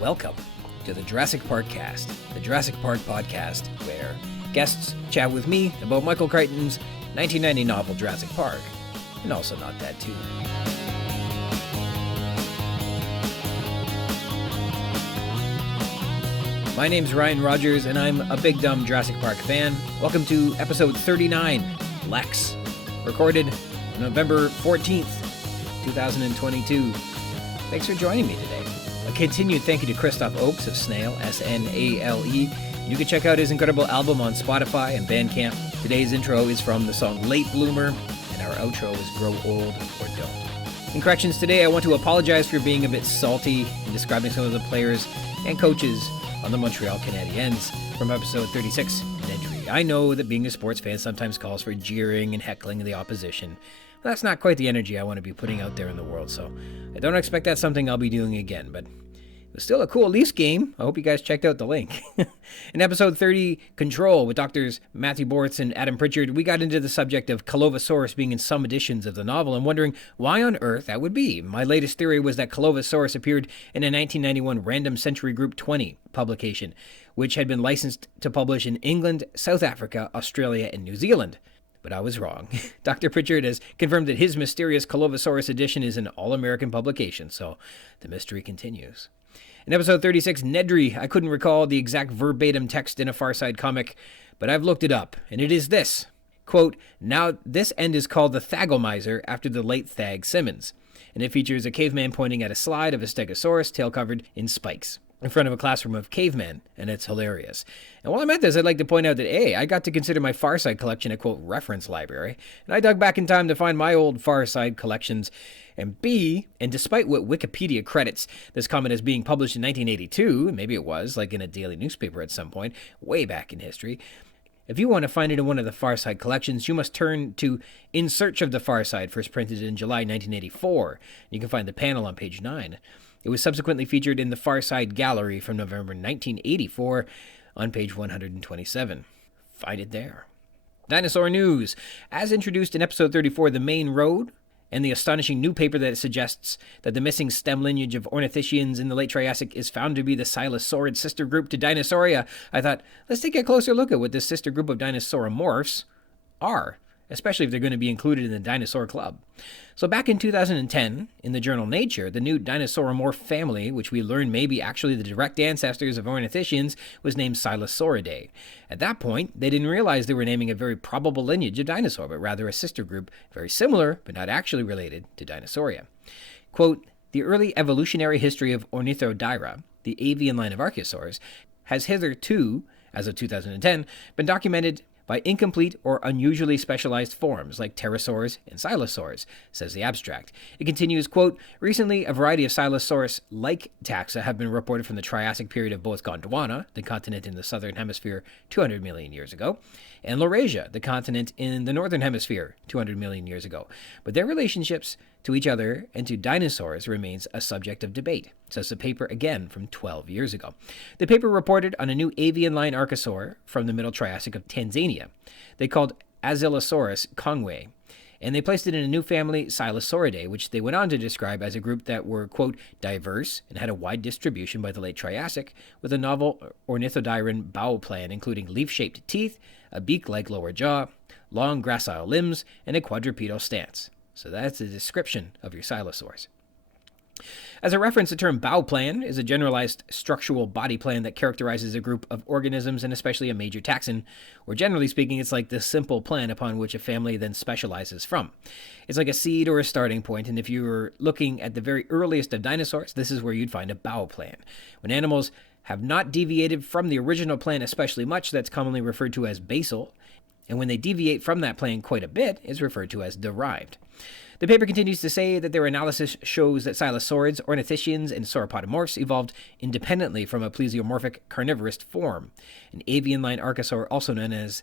Welcome to the Jurassic Park-Cast, the Jurassic Park Podcast, where guests chat with me about Michael Crichton's 1990 novel Jurassic Park, and also not that too. My name's Ryan Rogers, and I'm a big dumb Jurassic Park fan. Welcome to episode 39, Lex, recorded on November 14th, 2022. Thanks for joining me today. A continued thank you to Christoph Oakes of Snail, S-N-A-L-E. You can check out his incredible album on Spotify and Bandcamp. Today's intro is from the song Late Bloomer, and our outro is Grow Old or Don't. In corrections today, I want to apologize for being a bit salty in describing some of the players and coaches on the Montreal Canadiens from episode 36, Nedry. I know that being a sports fan sometimes calls for jeering and heckling the opposition. But that's not quite the energy I want to be putting out there in the world, so I don't expect that's something I'll be doing again, but it was still a cool Leafs game. I hope you guys checked out the link. In episode 30, Control, with Drs. Matthew Bortz and Adam Pritchard, we got into the subject of Calovosaurus being in some editions of the novel and wondering why on earth that would be. My latest theory was that Calovosaurus appeared in a 1991 Random Century Group 20 publication, which had been licensed to publish in England, South Africa, Australia, and New Zealand. But I was wrong. Dr. Pritchard has confirmed that his mysterious Calovosaurus edition is an all-American publication, so the mystery continues. In episode 36, Nedry, I couldn't recall the exact verbatim text in a Far Side comic, but I've looked it up, and it is this. Quote, now this end is called the Thagomizer after the late Thag Simmons, and it features a caveman pointing at a slide of a stegosaurus, tail covered in spikes, in front of a classroom of cavemen, and it's hilarious. And while I'm at this, I'd like to point out that A, I got to consider my Far Side collection a, quote, reference library, and I dug back in time to find my old Far Side collections, and B, and despite what Wikipedia credits this comic as being published in 1982, maybe it was, like in a daily newspaper at some point, way back in history, if you want to find it in one of the Far Side collections, you must turn to In Search of the Far Side, first printed in July 1984. You can find the panel on page 9. It was subsequently featured in the Far Side Gallery from November 1984 on page 127. Find it there. Dinosaur news. As introduced in episode 34, The Main Road, and the astonishing new paper that suggests that the missing stem lineage of ornithischians in the late Triassic is found to be the Silosaurid sister group to Dinosauria, I thought, let's take a closer look at what this sister group of dinosauromorphs are, especially if they're going to be included in the dinosaur club. So back in 2010, in the journal Nature, the new dinosauromorph family, which we learned may be actually the direct ancestors of ornithischians, was named Silosauridae. At that point, they didn't realize they were naming a very probable lineage of dinosaur, but rather a sister group very similar, but not actually related, to Dinosauria. Quote, the early evolutionary history of Ornithodira, the avian line of archosaurs, has hitherto, as of 2010, been documented by incomplete or unusually specialized forms like pterosaurs and silosaurs, says the abstract. It continues, quote, recently a variety of Silosaurus-like taxa have been reported from the Triassic period of both Gondwana, the continent in the southern hemisphere 200 million years ago, and Laurasia, the continent in the northern hemisphere 200 million years ago. But their relationships to each other and to dinosaurs remains a subject of debate, says the paper again from 12 years ago. The paper reported on a new avian line archosaur from the Middle Triassic of Tanzania. They called Azylosaurus congwe, and they placed it in a new family, Silosauridae, which they went on to describe as a group that were, quote, diverse and had a wide distribution by the late Triassic, with a novel ornithodiran bowel plan, including leaf-shaped teeth, a beak-like lower jaw, long gracile limbs, and a quadrupedal stance. So that's a description of your silosaurs. As a reference, the term bow plan is a generalized structural body plan that characterizes a group of organisms and especially a major taxon, or generally speaking, it's like the simple plan upon which a family then specializes from. It's like a seed or a starting point, and if you were looking at the very earliest of dinosaurs, this is where you'd find a bow plan. When animals have not deviated from the original plan especially much, that's commonly referred to as basal, and when they deviate from that plan quite a bit, it's referred to as derived. The paper continues to say that their analysis shows that silosaurids, ornithischians, and sauropodomorphs evolved independently from a plesiomorphic carnivorous form, an avian line archosaur also known as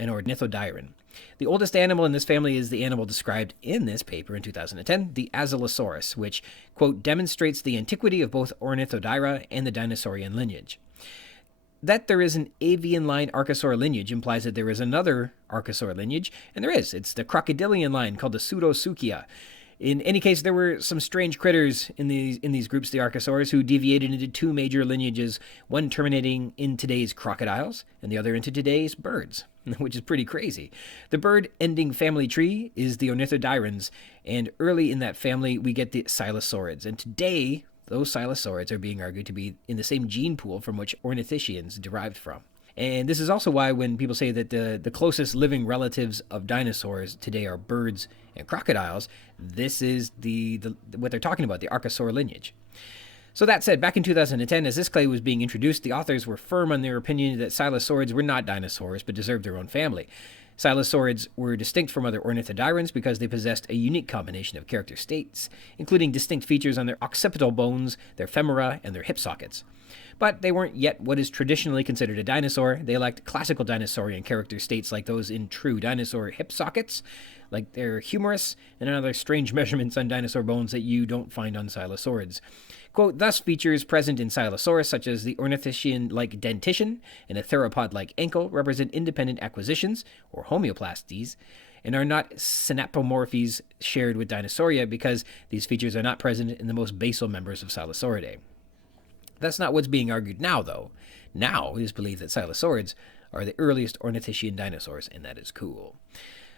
an ornithodiran. The oldest animal in this family is the animal described in this paper in 2010, the Azylosaurus, which, quote, demonstrates the antiquity of both Ornithodira and the dinosaurian lineage. That there is an avian line archosaur lineage implies that there is another archosaur lineage, and there is. It's the crocodilian line called the Pseudosuchia. In any case, there were some strange critters in these groups, the Archosaurs, who deviated into two major lineages, one terminating in today's crocodiles and the other into today's birds, which is pretty crazy. The bird-ending family tree is the Ornithodyrans, and early in that family we get the Silosaurids. And today, those Silosaurids are being argued to be in the same gene pool from which Ornithischians derived from. And this is also why when people say that the closest living relatives of dinosaurs today are birds and crocodiles, this is what they're talking about, the Archosaur lineage. So that said, back in 2010, as this clay was being introduced, the authors were firm on their opinion that Silosaurids were not dinosaurs, but deserved their own family. Silosaurids were distinct from other ornithodyrans because they possessed a unique combination of character states, including distinct features on their occipital bones, their femora, and their hip sockets. But they weren't yet what is traditionally considered a dinosaur. They lacked classical dinosaurian character states like those in true dinosaur hip sockets, like their humerus, and other strange measurements on dinosaur bones that you don't find on Silosaurids. Quote, thus features present in Silosaurus, such as the ornithischian-like dentition and a theropod-like ankle, represent independent acquisitions, or homeoplasties, and are not synapomorphies shared with Dinosauria because these features are not present in the most basal members of Silosauridae. That's not what's being argued now, though. Now it is believed that Silosaurids are the earliest ornithischian dinosaurs, and that is cool.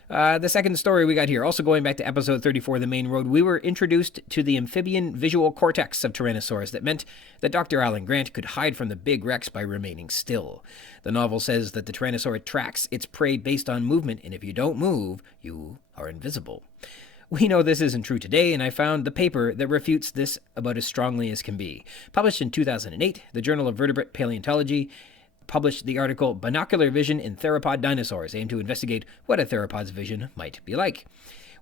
The second story we got here, also going back to episode 34, The Main Road, we were introduced to the amphibian visual cortex of Tyrannosaurus that meant that Dr. Alan Grant could hide from the big Rex by remaining still. The novel says that the Tyrannosaur tracks its prey based on movement, and if you don't move, you are invisible. We know this isn't true today, and I found the paper that refutes this about as strongly as can be. Published in 2008, the Journal of Vertebrate Paleontology published the article Binocular Vision in Theropod Dinosaurs, aimed to investigate what a theropod's vision might be like.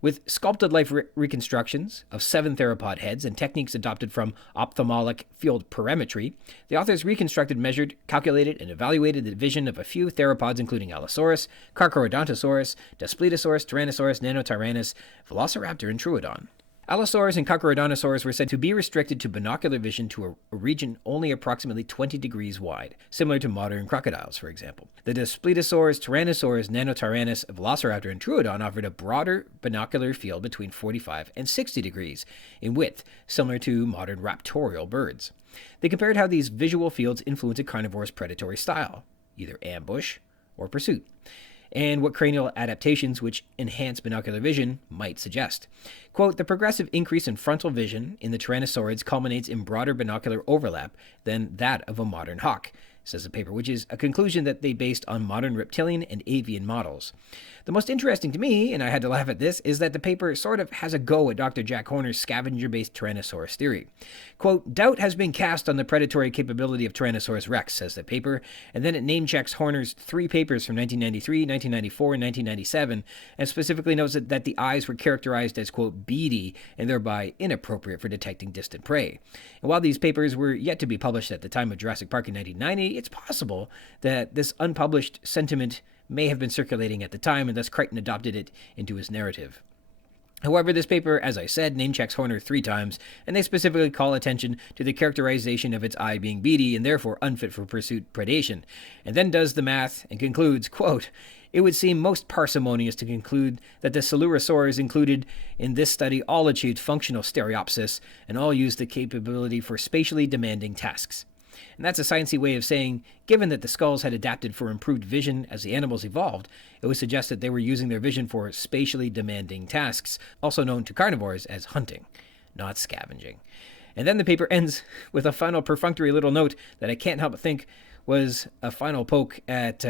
With sculpted life reconstructions of 7 theropod heads and techniques adopted from ophthalmic field perimetry, the authors reconstructed, measured, calculated, and evaluated the vision of a few theropods including Allosaurus, Carcharodontosaurus, Daspletosaurus, Tyrannosaurus, Nanotyrannus, Velociraptor, and Troodon. Allosaurus and Carcharodontosaurus were said to be restricted to binocular vision to a region only approximately 20 degrees wide, similar to modern crocodiles, for example. The Daspletosaurus, Tyrannosaurus, Nanotyrannus, Velociraptor, and Troodon offered a broader binocular field between 45 and 60 degrees in width, similar to modern raptorial birds. They compared how these visual fields influence a carnivore's predatory style, either ambush or pursuit, and what cranial adaptations which enhance binocular vision might suggest. Quote, the progressive increase in frontal vision in the Tyrannosaurids culminates in broader binocular overlap than that of a modern hawk, says the paper, which is a conclusion that they based on modern reptilian and avian models. The most interesting to me, and I had to laugh at this, is that the paper sort of has a go at Dr. Jack Horner's scavenger-based Tyrannosaurus theory. Quote, doubt has been cast on the predatory capability of Tyrannosaurus rex, says the paper, and then it name-checks Horner's 3 papers from 1993, 1994, and 1997, and specifically notes that the eyes were characterized as, quote, beady, and thereby inappropriate for detecting distant prey. And while these papers were yet to be published at the time of Jurassic Park in 1990, it's possible that this unpublished sentiment may have been circulating at the time, and thus Crichton adopted it into his narrative. However, this paper, as I said, name-checks Horner 3 times, and they specifically call attention to the characterization of its eye being beady and therefore unfit for pursuit predation, and then does the math and concludes, quote, it would seem most parsimonious to conclude that the Coelurosaurs included in this study all achieved functional stereopsis and all used the capability for spatially demanding tasks. And that's a sciencey way of saying, given that the skulls had adapted for improved vision as the animals evolved, it would suggest that they were using their vision for spatially demanding tasks, also known to carnivores as hunting, not scavenging. And then the paper ends with a final perfunctory little note that I can't help but think was a final poke at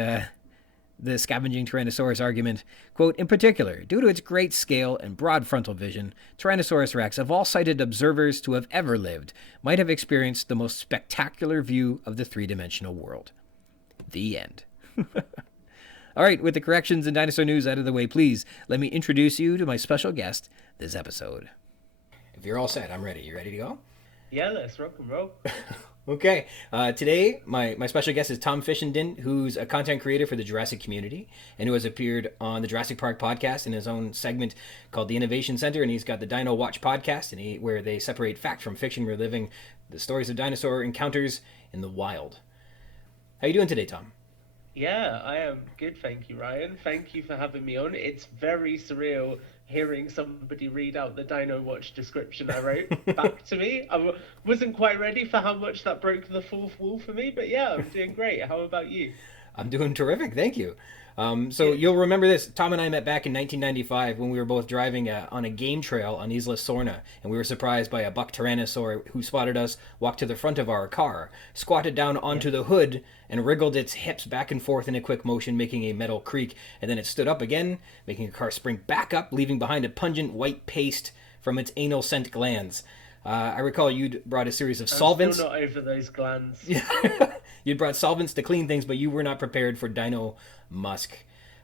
the scavenging Tyrannosaurus argument. Quote, in particular, due to its great scale and broad frontal vision, Tyrannosaurus rex, of all sighted observers to have ever lived, might have experienced the most spectacular view of the three-dimensional world. The end. All right, with the corrections and dinosaur news out of the way, please let me introduce you to my special guest this episode. If you're all set, I'm ready. You ready to go? Yeah, let's rock and roll. Okay, today my special guest is Tom Fishenden, who's a content creator for the Jurassic community and who has appeared on the Jurassic Park Podcast in his own segment called the Innovation Center, and he's got the Dino Watch Podcast, where they separate fact from fiction, reliving the stories of dinosaur encounters in the wild. How you doing today, Tom? Yeah, I am good, thank you, Ryan. Thank you for having me on. It's very surreal hearing somebody read out the Dino Watch description I wrote back to me. Wasn't quite ready for how much that broke the fourth wall for me, but yeah, I'm doing great. How about you? I'm doing terrific, thank you. So you'll remember this. Tom and I met back in 1995 when we were both driving on a game trail on Isla Sorna, and we were surprised by a buck tyrannosaur who spotted us, walked to the front of our car, squatted down onto the hood, and wriggled its hips back and forth in a quick motion, making a metal creak, and then it stood up again, making the car spring back up, leaving behind a pungent white paste from its anal scent glands. I recall you'd brought a series of solvents. I'm still not over those glands. You'd brought solvents to clean things, but you were not prepared for dino musk.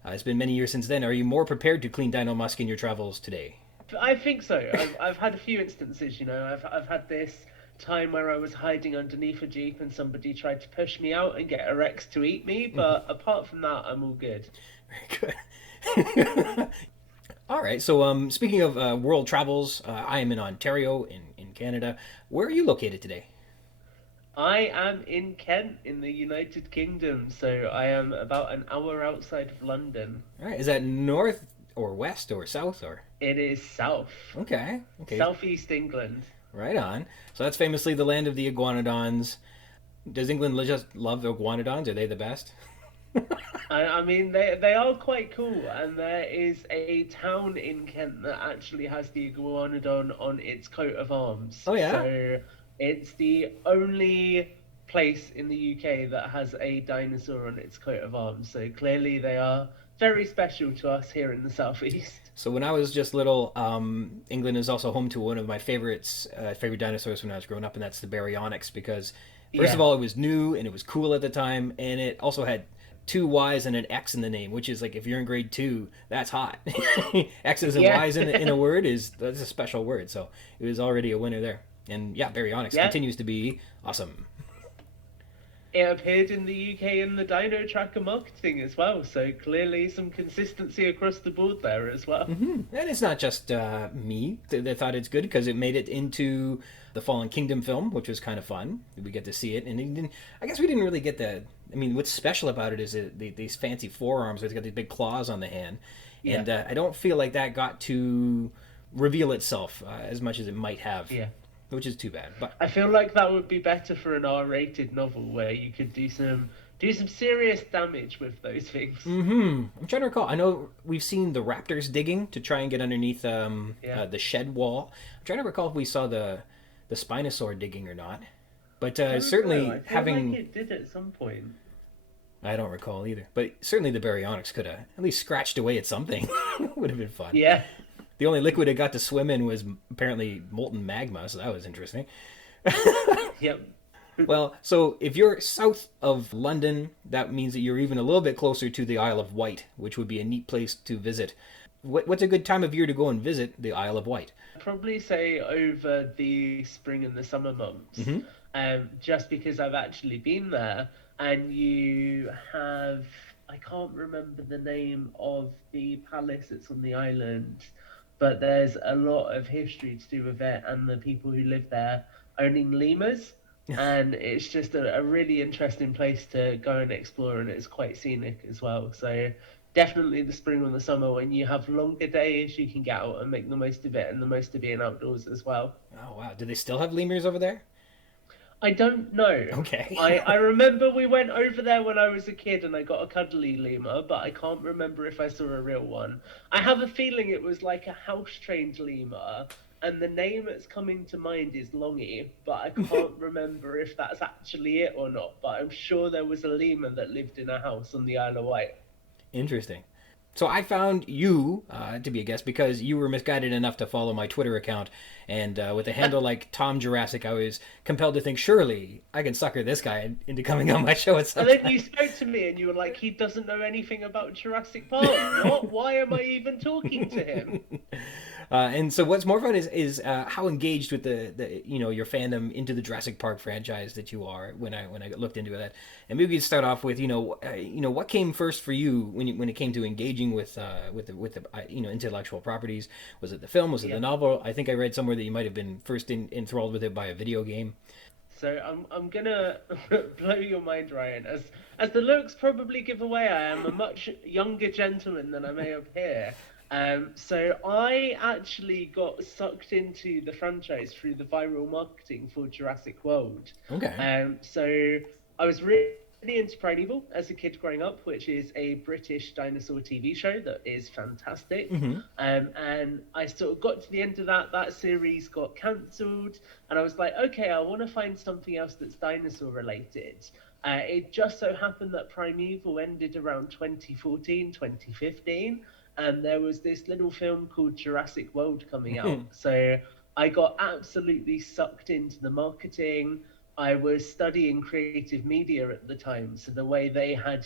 It's been many years since then. Are you more prepared to clean dino musk in your travels today? I think so. I've had a few instances, I've had this time where I was hiding underneath a Jeep and somebody tried to push me out and get a Rex to eat me, but apart from that, I'm all good. Very good. All right, so speaking of world travels, I am in Ontario, in Canada. Where are you located today? I am in Kent, in the United Kingdom, so I am about an hour outside of London. All right, is that north or west or south or? It is south. Okay. Southeast England. Right on. So that's famously the land of the iguanodons. Does England just love the iguanodons? Are they the best? I mean, they are quite cool, and there is a town in Kent that actually has the iguanodon on its coat of arms. Oh, yeah? So it's the only place in the UK that has a dinosaur on its coat of arms. So clearly they are very special to us here in the southeast. So when I was just little, England is also home to one of my favorite dinosaurs when I was growing up, and that's the Baryonyx, because first of all, it was new and it was cool at the time, and it also had 2 Y's and an X in the name, which is like, if you're in grade 2, that's hot. X's and Y's in a word that's a special word. So it was already a winner there. And Baryonyx continues to be awesome. It appeared in the UK in the Dino Tracker marketing as well, so clearly some consistency across the board there as well. Mm-hmm. And it's not just me that thought it's good, because it made it into the Fallen Kingdom film, which was kind of fun. We get to see it, and I guess we didn't really get what's special about it is these fancy forearms. It's got these big claws on the hand, and I don't feel like that got to reveal itself as much as it might have. Yeah. Which is too bad. But I feel like that would be better for an R-rated novel where you could do some serious damage with those things. Mm-hmm. I'm trying to recall. I know we've seen the raptors digging to try and get underneath the shed wall. I'm trying to recall if we saw the Spinosaur digging or not. But certainly I feel having... like it did at some point. I don't recall either. But certainly the Baryonyx could have at least scratched away at something. Would have been fun. Yeah. The only liquid it got to swim in was apparently molten magma, so that was interesting. Yep. Well, so if you're south of London, that means that you're even a little bit closer to the Isle of Wight, which would be a neat place to visit. What's a good time of year to go and visit the Isle of Wight? I'd probably say over the spring and the summer months, just because I've actually been there, and you have... I can't remember the name of the palace that's on the island, but there's a lot of history to do with it and the people who live there owning lemurs. And it's just a really interesting place to go and explore, and it's quite scenic as well. So definitely the spring and the summer, when you have longer days, you can get out and make the most of it, and the most of being outdoors as well. Oh, wow. Do they still have lemurs over there? I don't know. Okay. I remember we went over there when I was a kid and I got a cuddly lemur, but I can't remember if I saw a real one. I have a feeling it was like a house-trained lemur, and the name that's coming to mind is Longy, but I can't remember if that's actually it or not. But I'm sure there was a lemur that lived in a house on the Isle of Wight. Interesting. So I found you to be a guest because you were misguided enough to follow my Twitter account, and with a handle like Tom Jurassic, I was compelled to think, surely I can sucker this guy into coming on my show at some And then you spoke to me and you were like, he doesn't know anything about Jurassic Park. What? Why am I even talking to him? And so what's more fun is how engaged with the your fandom into the Jurassic Park franchise that you are when I looked into that. And maybe you'd start off with what came first for you when it came to engaging with the intellectual properties. Was it the film? Was it the novel? I think I read somewhere that you might have been first enthralled with it by a video game. So I'm gonna blow your mind, Ryan. As the looks probably give away, I am a much younger gentleman than I may appear. So I actually got sucked into the franchise through the viral marketing for Jurassic World. Okay. So I was really into Primeval as a kid growing up, which is a British dinosaur TV show that is fantastic. Mm-hmm. And I sort of got to the end of that. That series got cancelled, and I was like, okay, I want to find something else that's dinosaur related. It just so happened that Primeval ended around 2014, 2015, and there was this little film called Jurassic World coming out. So I got absolutely sucked into the marketing. I was studying creative media at the time, so the way they had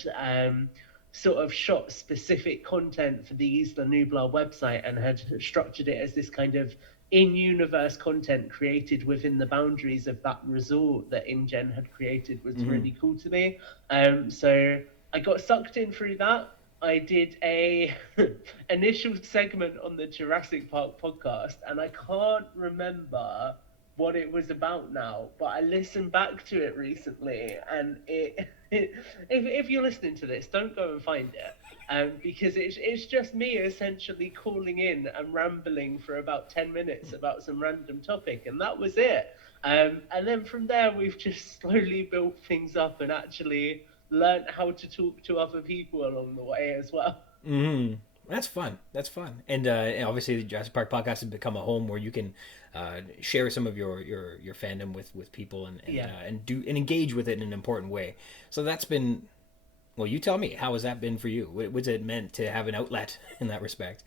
sort of shot specific content for the Isla Nublar website and had structured it as this kind of in-universe content created within the boundaries of that resort that InGen had created was really cool to me. So I got sucked in through that. I did a initial segment on the Jurassic Park podcast, and I can't remember what it was about now, but I listened back to it recently, and if you're listening to this, don't go and find it, because it's just me essentially calling in and rambling for about 10 minutes about some random topic, and that was it. And then from there, we've just slowly built things up and actually learned how to talk to other people along the way as well. Mm-hmm. That's fun. That's fun. And obviously, the Jurassic Park podcast has become a home where you can share some of your fandom with people and engage with it in an important way. So that's been, well, you tell me, how has that been for you? What's it meant to have an outlet in that respect?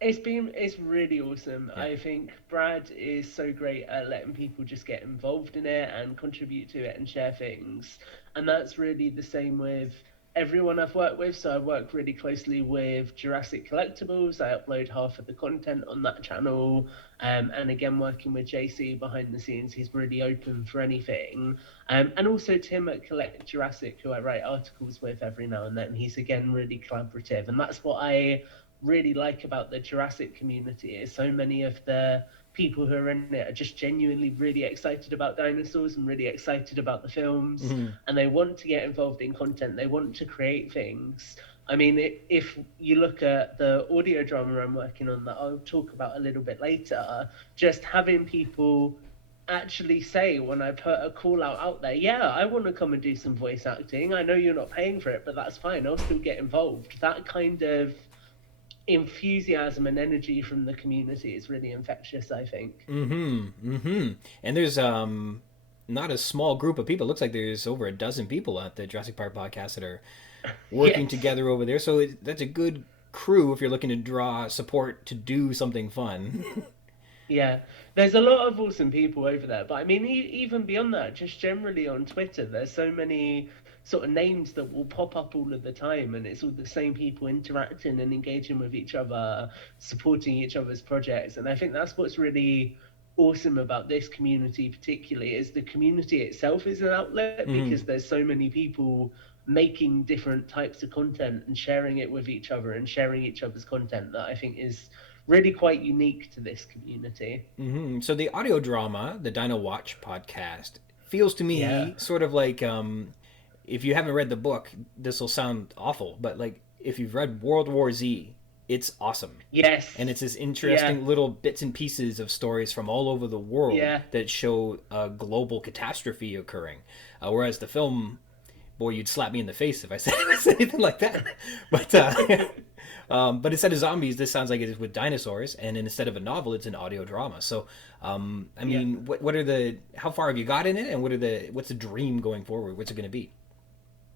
It's really awesome. Yeah. I think Brad is so great at letting people just get involved in it and contribute to it and share things. And that's really the same with everyone I've worked with. So I work really closely with Jurassic Collectibles. I upload half of the content on that channel. And again, working with JC behind the scenes, he's really open for anything. And also Tim at Collect Jurassic, who I write articles with every now and then. He's again really collaborative. And that's what I really like about the Jurassic community is so many of the people who are in it are just genuinely really excited about dinosaurs and really excited about the films, and they want to get involved in content. They want to create things. I mean, if you look at the audio drama I'm working on that I'll talk about a little bit later, just having people actually say when I put a call out there, yeah, I want to come and do some voice acting. I know you're not paying for it, but that's fine. I'll still get involved. That kind of enthusiasm and energy from the community is really infectious, I think. And there's not a small group of people. It looks like there's over a dozen people at the Jurassic Park podcast that are working together over there. So that's a good crew if you're looking to draw support to do something fun. Yeah, there's a lot of awesome people over there. But I mean, even beyond that, just generally on Twitter, there's so many sort of names that will pop up all of the time, and it's all the same people interacting and engaging with each other, supporting each other's projects. And I think that's what's really awesome about this community particularly, is the community itself is an outlet, because there's so many people making different types of content and sharing it with each other and sharing each other's content, that I think is really quite unique to this community. So the audio drama, the Dino Watch podcast, feels to me sort of like, if you haven't read the book, this will sound awful, but like if you've read World War Z, it's awesome. Yes. And it's this interesting little bits and pieces of stories from all over the world that show a global catastrophe occurring. Whereas the film, boy, you'd slap me in the face if I said anything like that. But instead of zombies, this sounds like it is with dinosaurs, and instead of a novel, it's an audio drama. So, I mean, what are how far have you got in it, and what's the dream going forward? What's it going to be?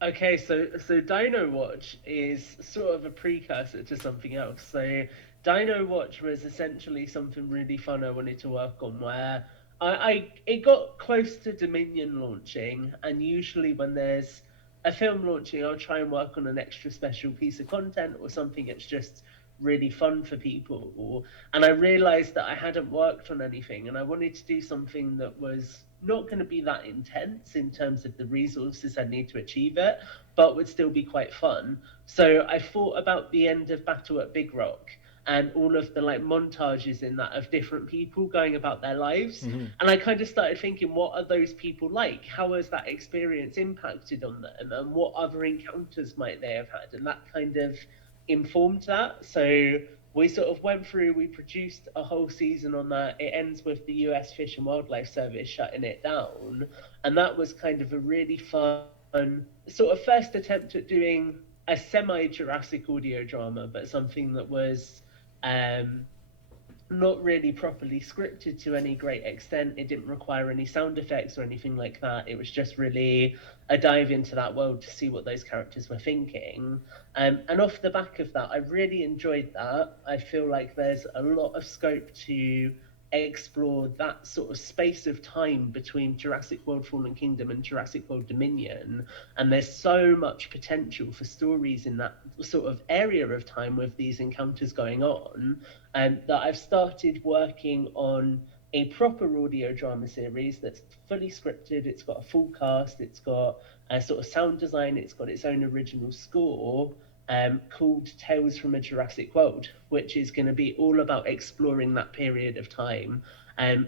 Okay, so Dino Watch is sort of a precursor to something else. So Dino Watch was essentially something really fun I wanted to work on, where it got close to Dominion launching, and usually when there's a film launching, I'll try and work on an extra special piece of content or something that's just really fun for people. And I realized that I hadn't worked on anything, and I wanted to do something that was not going to be that intense in terms of the resources I need to achieve it, but would still be quite fun. So I thought about the end of Battle at Big Rock and all of the like montages in that of different people going about their lives. And I kind of started thinking, what are those people like? How has that experience impacted on them? And what other encounters might they have had? And that kind of informed that. So we sort of went through, we produced a whole season on that. It ends with the US Fish and Wildlife Service shutting it down. And that was kind of a really fun sort of first attempt at doing a semi-Jurassic audio drama, but something that was not really properly scripted to any great extent. It didn't require any sound effects or anything like that. It was just really a dive into that world to see what those characters were thinking. And off the back of that, I really enjoyed that. I feel like there's a lot of scope to explore that sort of space of time between Jurassic World Fallen Kingdom and Jurassic World Dominion, and there's so much potential for stories in that sort of area of time with these encounters going on, that I've started working on a proper audio drama series that's fully scripted. It's got a full cast, it's got a sort of sound design, it's got its own original score, called Tales from a Jurassic World, which is going to be all about exploring that period of time.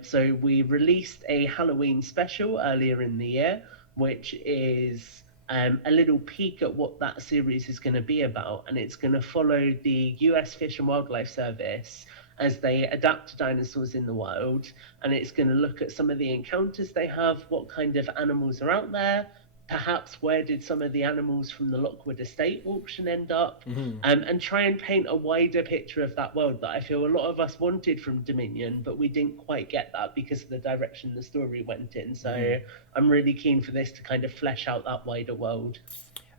So we released a Halloween special earlier in the year, which is a little peek at what that series is going to be about, and it's going to follow the US Fish and Wildlife Service as they adapt to dinosaurs in the wild, and it's going to look at some of the encounters they have, what kind of animals are out there, perhaps where did some of the animals from the Lockwood Estate auction end up, and try and paint a wider picture of that world that I feel a lot of us wanted from Dominion, but we didn't quite get that because of the direction the story went in. So I'm really keen for this to kind of flesh out that wider world.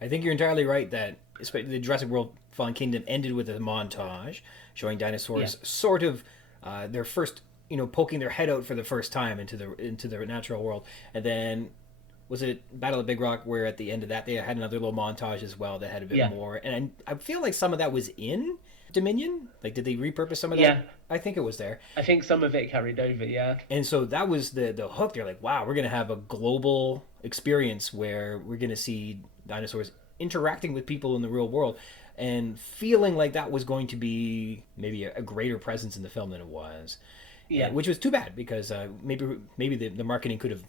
I think you're entirely right that especially the Jurassic World Fallen Kingdom ended with a montage showing dinosaurs sort of their first, poking their head out for the first time into the natural world, and then was it Battle of Big Rock where at the end of that they had another little montage as well that had a bit more, and I feel like some of that was in Dominion. Like, did they repurpose some of that? Yeah, I think it was there. I think some of it carried over. Yeah, and so that was the hook. They're like, wow, we're gonna have a global experience where we're gonna see dinosaurs interacting with people in the real world, and feeling like that was going to be maybe a greater presence in the film than it was. Yeah, which was too bad because maybe the marketing could have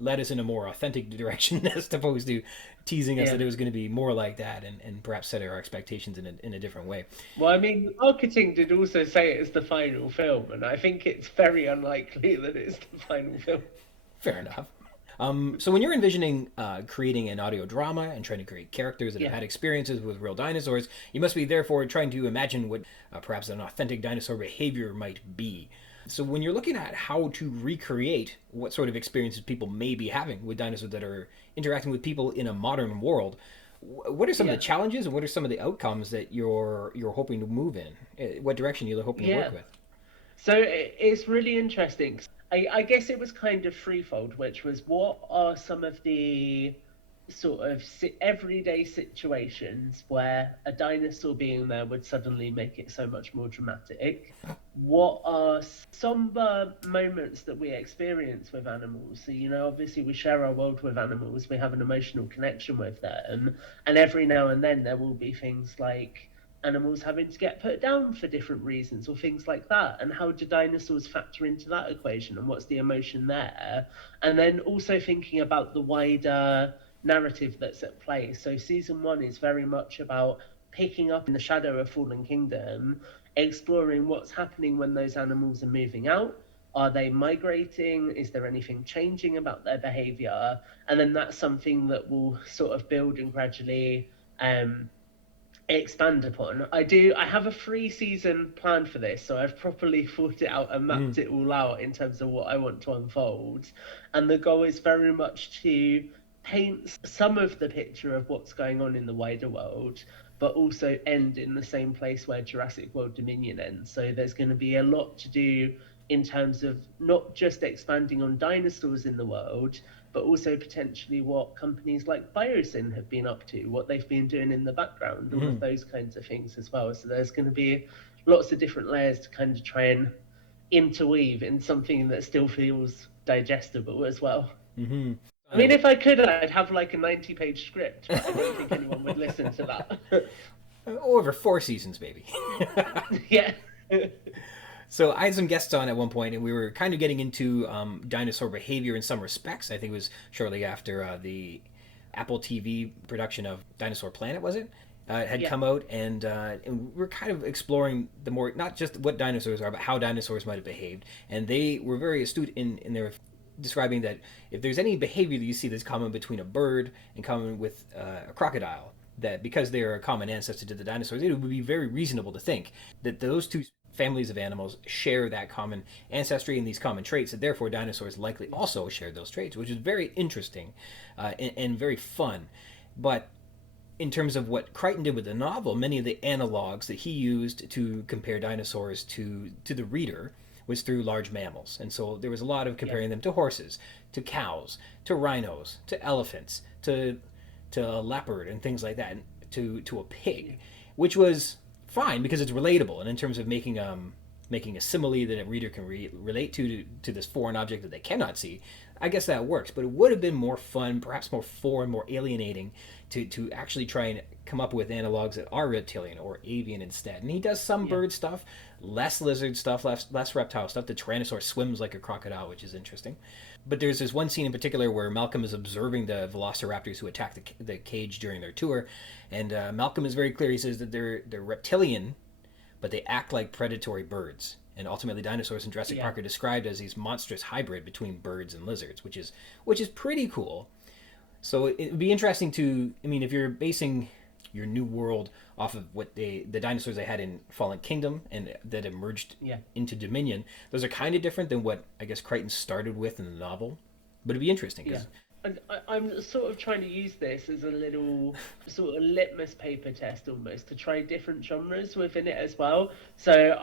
led us in a more authentic direction as opposed to teasing us that it was going to be more like that, and perhaps set our expectations in a different way. Well, I mean, marketing did also say it's the final film, and I think it's very unlikely that it's the final film. Fair enough. So when you're envisioning creating an audio drama and trying to create characters that have had experiences with real dinosaurs, you must be therefore trying to imagine what perhaps an authentic dinosaur behavior might be. So when you're looking at how to recreate what sort of experiences people may be having with dinosaurs that are interacting with people in a modern world, what are some of the challenges and what are some of the outcomes that you're hoping to move in? What direction you're hoping to work with? So it's really interesting. I guess it was kind of threefold, which was what are some of the sort of everyday situations where a dinosaur being there would suddenly make it so much more dramatic? What are somber moments that we experience with animals? So, obviously we share our world with animals, we have an emotional connection with them, and every now and then there will be things like animals having to get put down for different reasons or things like that, and how do dinosaurs factor into that equation and what's the emotion there? And then also thinking about the wider narrative that's at play. So season 1 is very much about picking up in the shadow of Fallen Kingdom, exploring what's happening when those animals are moving out. Are they migrating? Is there anything changing about their behavior? And then that's something that will sort of build and gradually expand upon. I have a 3-season plan for this, so I've properly thought it out and mapped it all out in terms of what I want to unfold, and the goal is very much to paint some of the picture of what's going on in the wider world, but also end in the same place where Jurassic World Dominion ends. So there's going to be a lot to do in terms of not just expanding on dinosaurs in the world, but also potentially what companies like Biosyn have been up to, what they've been doing in the background, all of those kinds of things as well. So there's going to be lots of different layers to kind of try and interweave in something that still feels digestible as well. I mean, if I could, I'd have like a 90-page script, but I don't think anyone would listen to that. Over 4 seasons, maybe. Yeah. So I had some guests on at one point, and we were kind of getting into dinosaur behavior in some respects. I think it was shortly after the Apple TV production of Dinosaur Planet, was it? had come out, and we're kind of exploring the more, not just what dinosaurs are, but how dinosaurs might have behaved. And they were very astute in their describing that if there's any behavior that you see that's common between a bird and common with a crocodile, that because they are a common ancestor to the dinosaurs, it would be very reasonable to think that those two families of animals share that common ancestry and these common traits, that therefore dinosaurs likely also shared those traits, which is very interesting and very fun. But in terms of what Crichton did with the novel, many of the analogs that he used to compare dinosaurs to the reader was through large mammals. And so there was a lot of comparing them to horses, to cows, to rhinos, to elephants, to a leopard and things like that, and to a pig, which was fine because it's relatable. And in terms of making a simile that a reader can relate to this foreign object that they cannot see, I guess that works. But it would have been more fun, perhaps more foreign, more alienating, to actually try and come up with analogs that are reptilian or avian instead. And he does some bird stuff, less lizard stuff, less reptile stuff. The Tyrannosaur swims like a crocodile, which is interesting. But there's this one scene in particular where Malcolm is observing the velociraptors who attack the cage during their tour. And Malcolm is very clear. He says that they're reptilian, but they act like predatory birds. And ultimately, dinosaurs in Jurassic Park are described as these monstrous hybrid between birds and lizards, which is pretty cool. So it would be interesting to, I mean, if you're basing your new world off of what the dinosaurs they had in Fallen Kingdom and that emerged into Dominion, those are kind of different than what I guess Crichton started with in the novel. But it'd be interesting. I'm sort of trying to use this as a little sort of litmus paper test almost to try different genres within it as well. So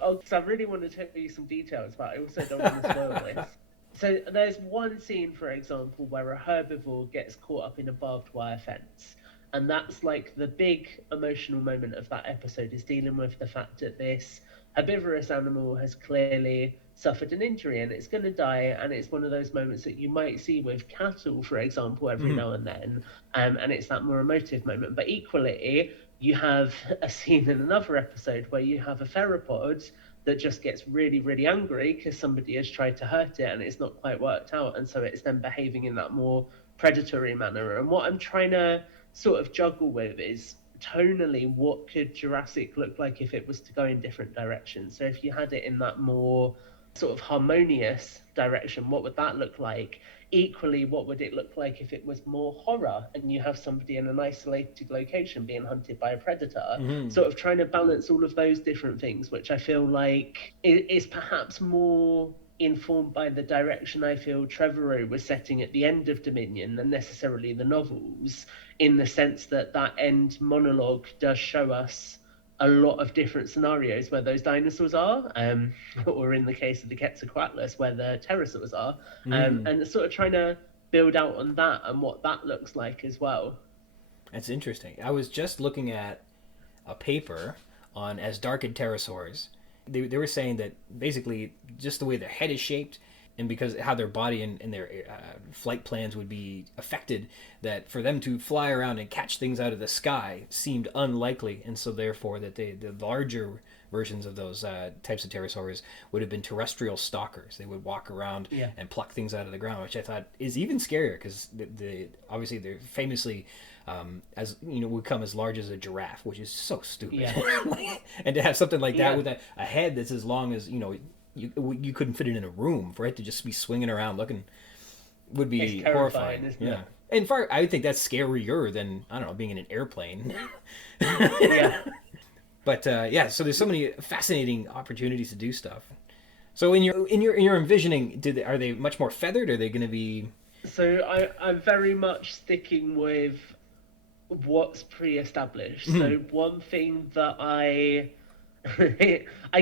cause I really want to tell you some details, but I also don't want to spoil this. So there's one scene, for example, where a herbivore gets caught up in a barbed wire fence. And that's like the big emotional moment of that episode, is dealing with the fact that this herbivorous animal has clearly suffered an injury and it's going to die. And it's one of those moments that you might see with cattle, for example, every now and then. And it's that more emotive moment. But equally, you have a scene in another episode where you have a theropod that just gets really, really angry because somebody has tried to hurt it and it's not quite worked out. And so it's then behaving in that more predatory manner. And what I'm trying to sort of juggle with is tonally, what could Jurassic look like if it was to go in different directions? So if you had it in that more sort of harmonious direction, what would that look like? Equally, what would it look like if it was more horror and you have somebody in an isolated location being hunted by a predator? Sort of trying to balance all of those different things, which I feel like is perhaps more informed by the direction I feel Trevorrow was setting at the end of Dominion than necessarily the novels, in the sense that end monologue does show us a lot of different scenarios where those dinosaurs are, or in the case of the Quetzalcoatlus, where the pterosaurs are, and sort of trying to build out on that and what that looks like as well. That's interesting. I was just looking at a paper on As Dark and Pterosaurs. They were saying that basically just the way their head is shaped and because how their body and their flight plans would be affected, that for them to fly around and catch things out of the sky seemed unlikely, and so therefore that the larger versions of those types of pterosaurs would have been terrestrial stalkers. They would walk around and pluck things out of the ground, which I thought is even scarier because obviously they're famously as you know, would come as large as a giraffe, which is so stupid. And to have something like that with a head that's as long as, you know, you couldn't fit it in a room, for it to just be swinging around looking would be horrifying. Isn't it? And I would think that's scarier than, I don't know, being in an airplane. But so there's so many fascinating opportunities to do stuff. So in your envisioning, are they much more feathered? Or are they going to be? So I'm very much sticking with what's pre-established. So one thing that I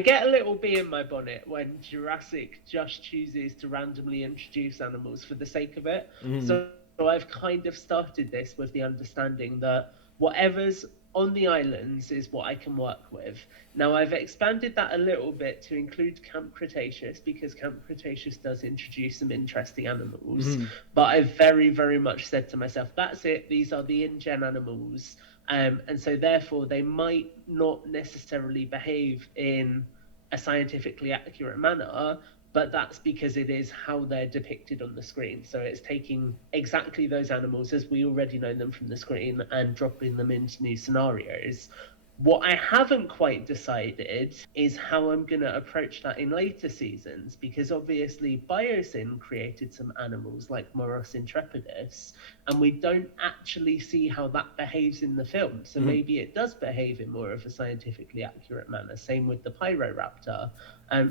get a little bee in my bonnet when Jurassic just chooses to randomly introduce animals for the sake of it. So I've kind of started this with the understanding that whatever's on the islands is what I can work with. Now, I've expanded that a little bit to include Camp Cretaceous, because Camp Cretaceous does introduce some interesting animals. But I've very, very much said to myself, that's it, these are the in-gen animals. And so therefore they might not necessarily behave in a scientifically accurate manner, but that's because it is how they're depicted on the screen. So it's taking exactly those animals as we already know them from the screen and dropping them into new scenarios. What I haven't quite decided is how I'm going to approach that in later seasons, because obviously Biosyn created some animals like Moros intrepidus, and we don't actually see how that behaves in the film. So maybe it does behave in more of a scientifically accurate manner. Same with the Pyroraptor.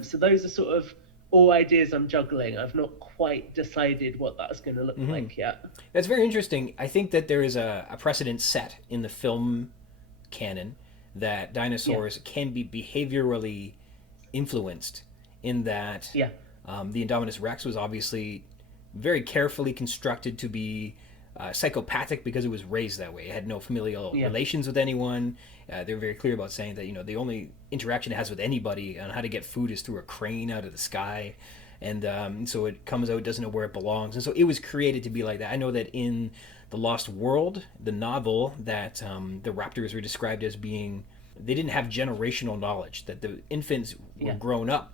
So those are sort of all ideas I'm juggling. I've not quite decided what that's going to look like yet. That's very interesting. I think that there is a precedent set in the film canon that dinosaurs can be behaviorally influenced, in that the Indominus Rex was obviously very carefully constructed to be psychopathic because it was raised that way. It had no familial relations with anyone. They're very clear about saying that, the only interaction it has with anybody on how to get food is through a crane out of the sky. And so it comes out, doesn't know where it belongs. And so it was created to be like that. I know that in The Lost World, the novel, that the raptors were described as being, they didn't have generational knowledge, that the infants were grown up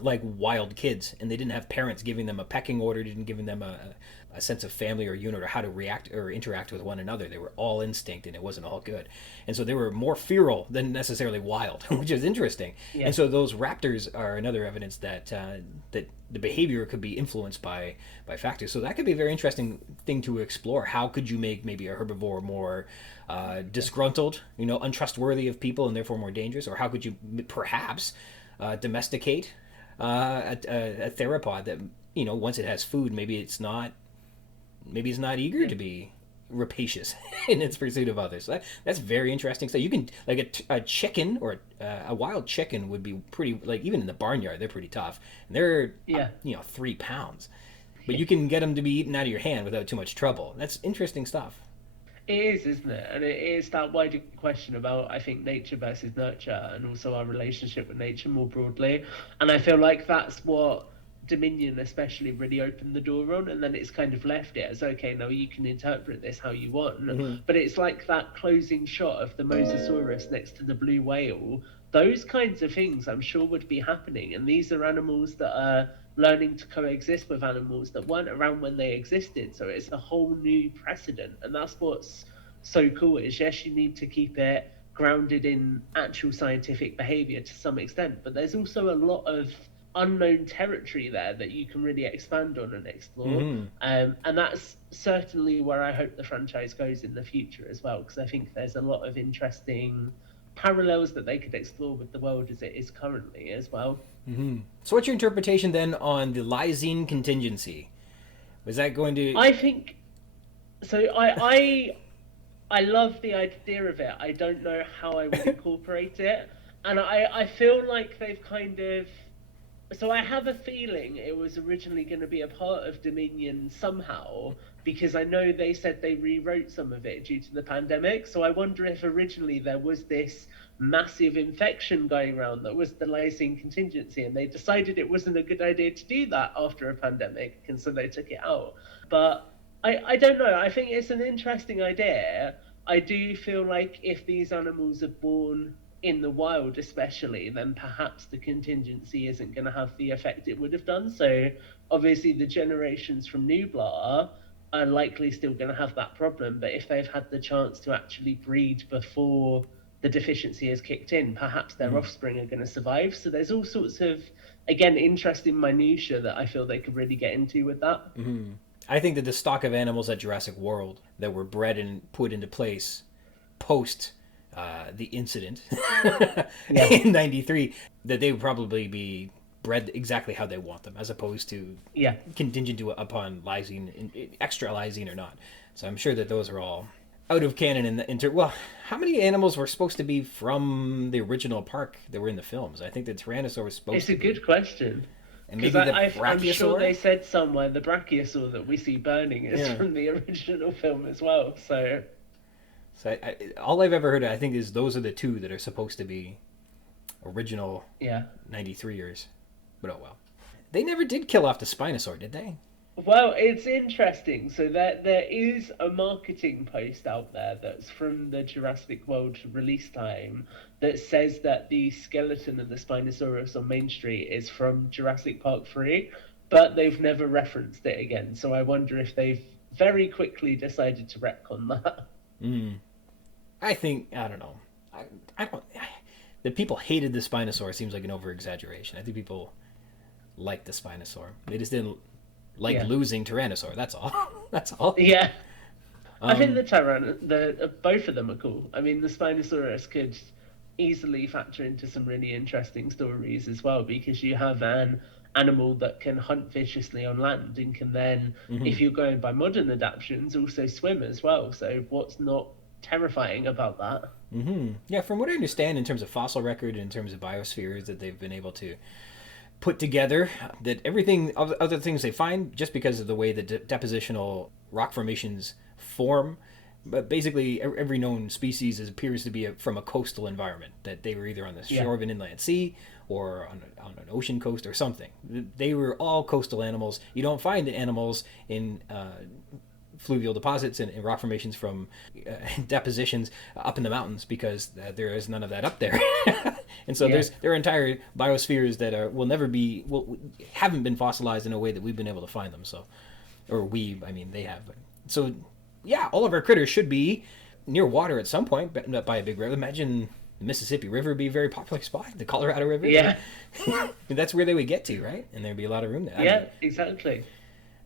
like wild kids, and they didn't have parents giving them a pecking order, didn't giving them a sense of family or unit or how to react or interact with one another. They were all instinct, and it wasn't all good. And so they were more feral than necessarily wild, which is interesting. Yeah. And so those raptors are another evidence that that the behavior could be influenced by factors. So that could be a very interesting thing to explore. How could you make maybe a herbivore more disgruntled, untrustworthy of people, and therefore more dangerous? Or how could you perhaps domesticate a theropod that, once it has food, maybe it's not eager to be rapacious in its pursuit of others. So that's very interesting. So you can, like a chicken or a wild chicken would be pretty, like, even in the barnyard, they're pretty tough. And they're, 3 pounds. But you can get them to be eaten out of your hand without too much trouble. That's interesting stuff. It is, isn't it? And it is that wider question about, I think, nature versus nurture, and also our relationship with nature more broadly. And I feel like that's what Dominion especially really opened the door on, and then it's kind of left it as, okay, now you can interpret this how you want. But it's like that closing shot of the Mosasaurus next to the blue whale. Those kinds of things I'm sure would be happening, and these are animals that are learning to coexist with animals that weren't around when they existed. So it's a whole new precedent, and that's what's so cool. Is yes, you need to keep it grounded in actual scientific behavior to some extent, but there's also a lot of unknown territory there that you can really expand on and explore. And that's certainly where I hope the franchise goes in the future as well, because I think there's a lot of interesting parallels that they could explore with the world as it is currently as well. So what's your interpretation then on the Lysine Contingency? Was that going to... I think... So I love the idea of it. I don't know how I would incorporate it. And I feel like they've kind of... So I have a feeling it was originally going to be a part of Dominion somehow, because I know they said they rewrote some of it due to the pandemic. So I wonder if originally there was this massive infection going around that was the Lysine Contingency, and they decided it wasn't a good idea to do that after a pandemic, and so they took it out. But I don't know. I think it's an interesting idea. I do feel like if these animals are born in the wild especially, then perhaps the contingency isn't going to have the effect it would have done. So obviously the generations from Nublar are likely still going to have that problem, but if they've had the chance to actually breed before the deficiency has kicked in, perhaps their offspring are going to survive. So there's all sorts of, again, interesting minutiae that I feel they could really get into with that. I think that the stock of animals at Jurassic World that were bred and put into place post the incident in '93, that they would probably be bred exactly how they want them, as opposed to contingent upon lysine, extra lysine or not. So I'm sure that those are all out of canon in the well, how many animals were supposed to be from the original park that were in the films? I think the Tyrannosaur was supposed to be. It's a good question. And maybe I'm sure they said somewhere the Brachiosaur that we see burning is from the original film as well. So all I've ever heard, I think, is those are the two that are supposed to be original 93ers. But oh well. They never did kill off the Spinosaur, did they? Well, it's interesting. So there is a marketing post out there that's from the Jurassic World release time that says that the skeleton of the Spinosaurus on Main Street is from Jurassic Park 3, but they've never referenced it again. So I wonder if they've very quickly decided to retcon that. I don't know. I don't. That people hated the Spinosaur seems like an over-exaggeration. I think people liked the Spinosaur. They just didn't like losing Tyrannosaur. That's all. That's all. Yeah. I think both of them are cool. I mean, the Spinosaurus could easily factor into some really interesting stories as well, because you have an animal that can hunt viciously on land and can then, if you're going by modern adaptations, also swim as well. So what's not terrifying about that? Yeah, from what I understand in terms of fossil record, in terms of biospheres that they've been able to put together, that everything, other things they find, just because of the way the depositional rock formations form, but basically every known species appears to be from a coastal environment, that they were either on the shore of an inland sea or on an ocean coast or something. They were all coastal animals. You don't find animals in fluvial deposits and rock formations from depositions up in the mountains, because there is none of that up there. And so there are entire biospheres that haven't been fossilized in a way that we've been able to find them. So, they have. So, yeah, all of our critters should be near water at some point, but not by a big river. Imagine the Mississippi River be a very popular spot, the Colorado River. Yeah. That's where they would get to, right? And there'd be a lot of room there. Yeah, exactly.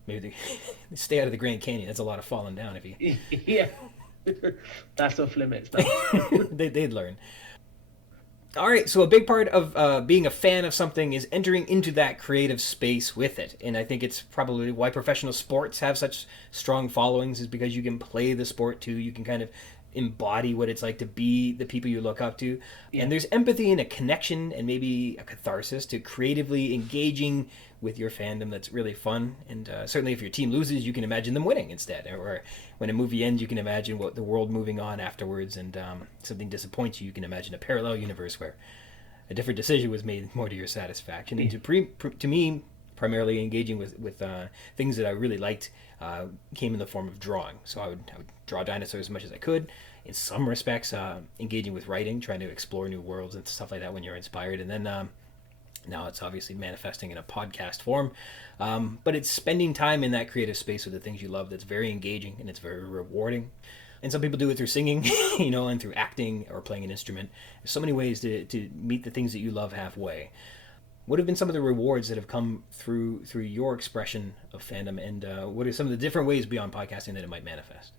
Maybe they stay out of the Grand Canyon. That's a lot of falling down if you... Yeah. That's off limits now. They'd learn. All right, so a big part of being a fan of something is entering into that creative space with it. And I think it's probably why professional sports have such strong followings, is because you can play the sport too. You can kind of embody what it's like to be the people you look up to. Yeah. And there's empathy and a connection and maybe a catharsis to creatively engaging with your fandom that's really fun. And certainly if your team loses, you can imagine them winning instead. Or when a movie ends, you can imagine what the world moving on afterwards. And something disappoints you, you can imagine a parallel universe where a different decision was made more to your satisfaction. And to me, primarily engaging with things that I really liked came in the form of drawing. So I would draw dinosaurs as much as I could. In some respects, engaging with writing, trying to explore new worlds and stuff like that when you're inspired. And then now it's obviously manifesting in a podcast form. But it's spending time in that creative space with the things you love that's very engaging and it's very rewarding. And some people do it through singing, and through acting or playing an instrument. There's so many ways to meet the things that you love halfway. What have been some of the rewards that have come through your expression of fandom, and what are some of the different ways beyond podcasting that it might manifest?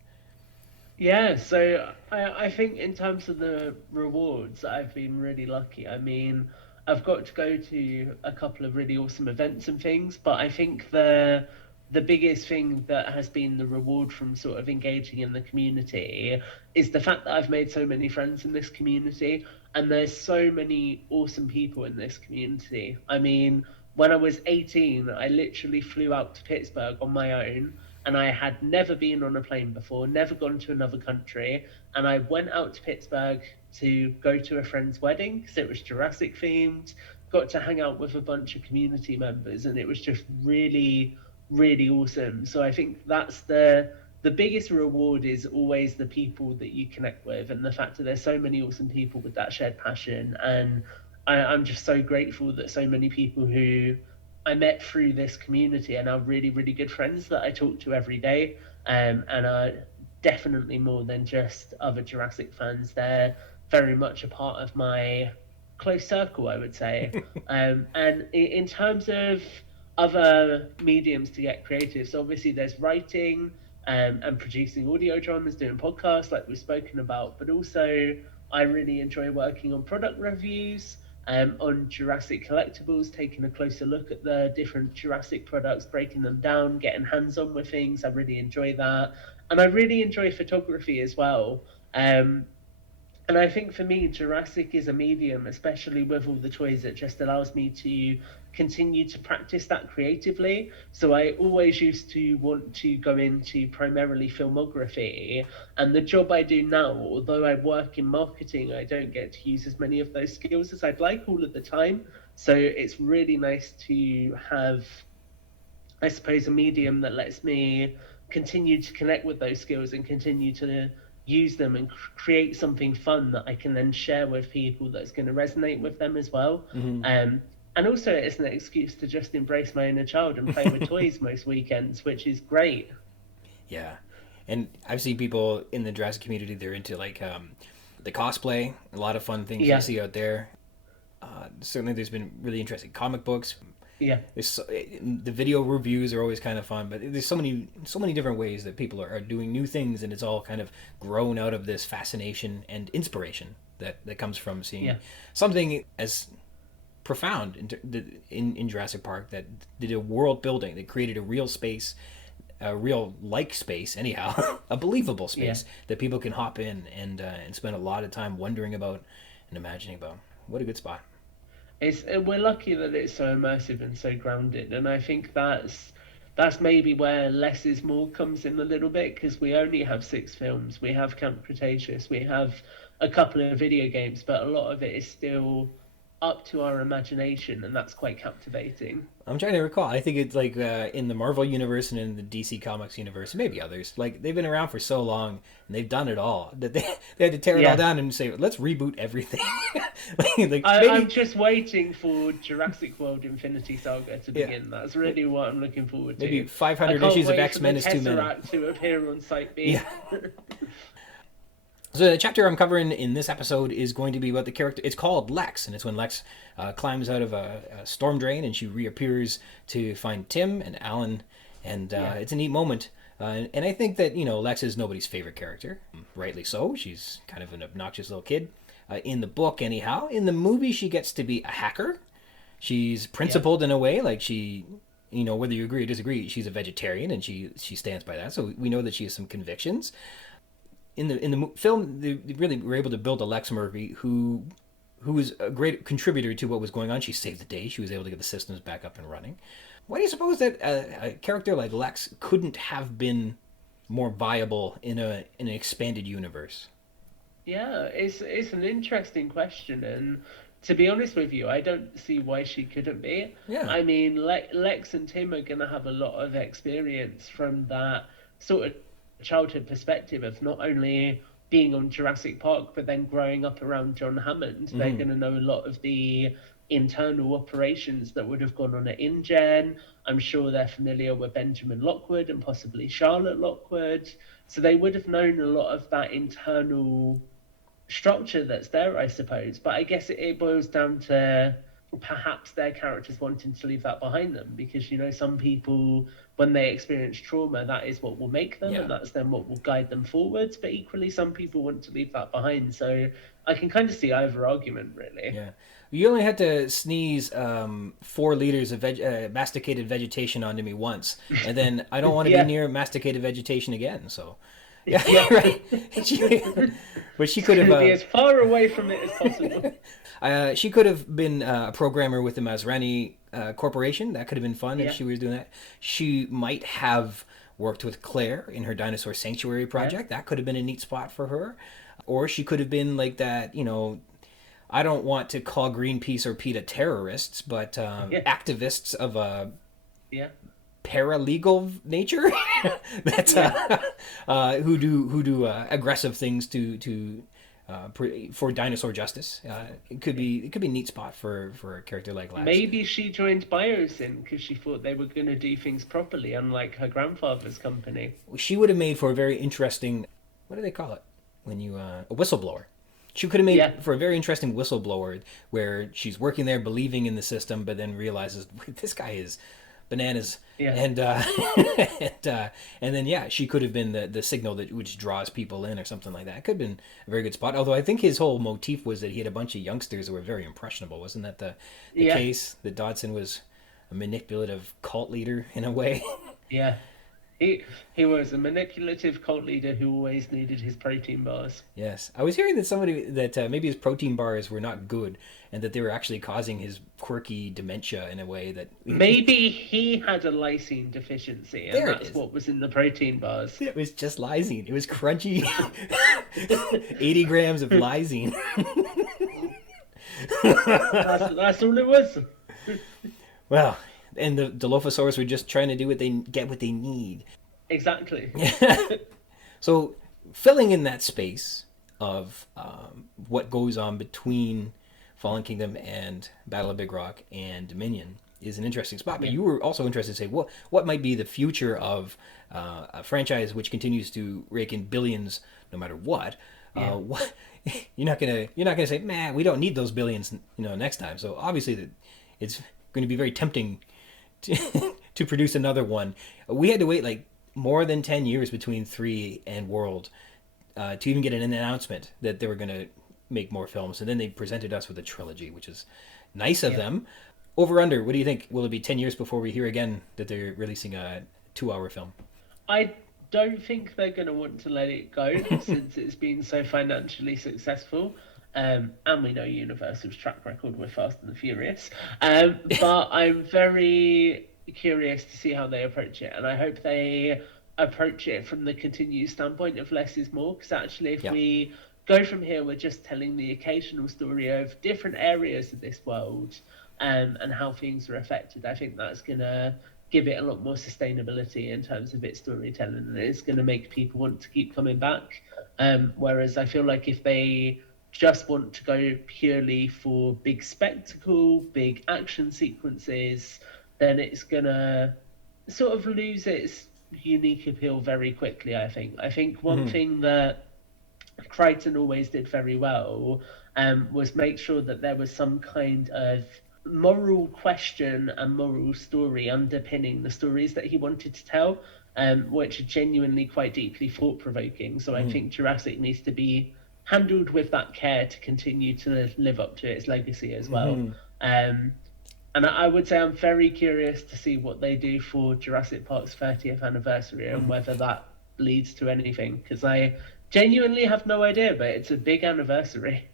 Yeah, so I think in terms of the rewards, I've been really lucky. I mean, I've got to go to a couple of really awesome events and things, but I think the biggest thing that has been the reward from sort of engaging in the community is the fact that I've made so many friends in this community, and there's so many awesome people in this community. I mean, when I was 18, I literally flew out to Pittsburgh on my own, and I had never been on a plane before, never gone to another country, and I went out to Pittsburgh to go to a friend's wedding because it was Jurassic themed, got to hang out with a bunch of community members, and it was just really, really awesome. So I think that's the biggest reward, is always the people that you connect with, and the fact that there's so many awesome people with that shared passion. And I'm just so grateful that so many people who I met through this community are now really, really good friends that I talk to every day, and are definitely more than just other Jurassic fans. They're very much a part of my close circle, I would say. And in terms of other mediums to get creative, so obviously there's writing and producing audio dramas, doing podcasts like we've spoken about, but also I really enjoy working on product reviews, on Jurassic collectibles, taking a closer look at the different Jurassic products, breaking them down, getting hands-on with things. I really enjoy that. And I really enjoy photography as well. And I think for me, Jurassic is a medium, especially with all the toys, that just allows me to continue to practice that creatively. So I always used to want to go into primarily filmography, and the job I do now, although I work in marketing, I don't get to use as many of those skills as I'd like all of the time. So it's really nice to have I suppose, a medium that lets me continue to connect with those skills and continue to use them and create something fun that I can then share with people that's going to resonate with them as well. And also, it's an excuse to just embrace my inner child and play with toys most weekends, which is great. Yeah. And I've seen people in the Jurassic community, they're into like the cosplay, a lot of fun things you see out there. Certainly there's been really interesting comic books. Yeah. The video reviews are always kind of fun, but there's so many different ways that people are doing new things, and it's all kind of grown out of this fascination and inspiration that comes from seeing something as profound in Jurassic Park, that did a world building, that created a real space, a real space anyhow, a believable space that people can hop in and spend a lot of time wondering about and imagining about. What a good spot. We're lucky that it's so immersive and so grounded, and I think that's maybe where less is more comes in a little bit, because we only have 6 films. We have Camp Cretaceous, we have a couple of video games, but a lot of it is still up to our imagination, and that's quite captivating. I'm trying to recall. I think it's like in the Marvel universe and in the DC Comics universe, maybe others, like they've been around for so long and they've done it all that they had to tear it all down and say, let's reboot everything. I'm just waiting for Jurassic World Infinity Saga to begin. That's really what I'm looking forward to. Maybe 500 issues of X-Men is too many. To appear on Site B. Yeah. So the chapter I'm covering in this episode is going to be about the character. It's called Lex, and it's when Lex climbs out of a storm drain and she reappears to find Tim and Alan, and it's a neat moment. And I think that, Lex is nobody's favorite character. Rightly so. She's kind of an obnoxious little kid. In the book, anyhow. In the movie, she gets to be a hacker. She's principled in a way, like she... whether you agree or disagree, she's a vegetarian, and she stands by that. So we know that she has some convictions. In the film, they really were able to build a Lex Murphy who was a great contributor to what was going on. She saved the day. She was able to get the systems back up and running. Why do you suppose that a character like Lex couldn't have been more viable in an expanded universe? Yeah, it's an interesting question, and to be honest with you, I don't see why she couldn't be. Yeah. I mean, Lex and Tim are going to have a lot of experience from that sort of childhood perspective of not only being on Jurassic Park, but then growing up around John Hammond. They're going to know a lot of the internal operations that would have gone on at InGen. I'm sure they're familiar with Benjamin Lockwood and possibly Charlotte Lockwood. So they would have known a lot of that internal structure that's there, I suppose. But I guess it boils down to perhaps their characters wanting to leave that behind them, because some people, when they experience trauma, that is what will make them, and that's then what will guide them forwards. But equally, some people want to leave that behind. So I can kind of see either argument, really. Yeah, you only had to sneeze 4 liters of masticated vegetation onto me once, and then I don't want to be near masticated vegetation again. So yeah. Right. But she could have be as far away from it as possible. She could have been a programmer with the Masrani Corporation. That could have been fun if she was doing that. She might have worked with Claire in her Dinosaur Sanctuary project. That could have been a neat spot for her. Or she could have been like that, I don't want to call Greenpeace or PETA terrorists, but activists of a paralegal nature that's who do aggressive things to for dinosaur justice. It could be a neat spot for a character like Lex. Maybe she joined Biosyn because she thought they were going to do things properly, unlike her grandfather's company. She would have made for a very interesting, what do they call it when you a whistleblower. She could have made for a very interesting whistleblower, where she's working there believing in the system, but then realizes this guy is bananas. And then she could have been the signal that which draws people in or something like that. It could have been a very good spot. Although I think his whole motif was that he had a bunch of youngsters that were very impressionable. Wasn't that the case? That Dodgson was a manipulative cult leader in a way. Yeah. He was a manipulative cult leader who always needed his protein bars. Yes. I was hearing that maybe his protein bars were not good, and that they were actually causing his quirky dementia in a way that... Maybe he had a lysine deficiency, and that's what was in the protein bars. It was just lysine. It was crunchy. 80 grams of lysine. That's all it was. Well... and the Dilophosaurus were just trying to do what they need. Exactly. So filling in that space of what goes on between Fallen Kingdom and Battle of Big Rock and Dominion is an interesting spot. But you were also interested to say what might be the future of a franchise which continues to rake in billions no matter what. What you're not gonna say, man, we don't need those billions, next time. So obviously it's going to be very tempting to produce another one. We had to wait like more than 10 years between 3 and World to even get an announcement that they were going to make more films. And then they presented us with a trilogy, which is nice of them. Over under, what do you think? Will it be 10 years before we hear again that they're releasing a 2-hour film? I don't think they're going to want to let it go since it's been so financially successful. And we know Universal's track record with Fast and the Furious. But I'm very curious to see how they approach it. And I hope they approach it from the continued standpoint of less is more. Because actually, if we go from here, we're just telling the occasional story of different areas of this world and how things are affected. I think that's going to give it a lot more sustainability in terms of its storytelling. And it's going to make people want to keep coming back. Whereas I feel like if they just want to go purely for big spectacle, big action sequences, then it's gonna sort of lose its unique appeal very quickly, I think one thing that Crichton always did very well was make sure that there was some kind of moral question and moral story underpinning the stories that he wanted to tell, which are genuinely quite deeply thought-provoking. So I think Jurassic needs to be handled with that care to continue to live up to its legacy as well. And I would say I'm very curious to see what they do for Jurassic Park's 30th anniversary and whether that leads to anything, because I genuinely have no idea, but it's a big anniversary.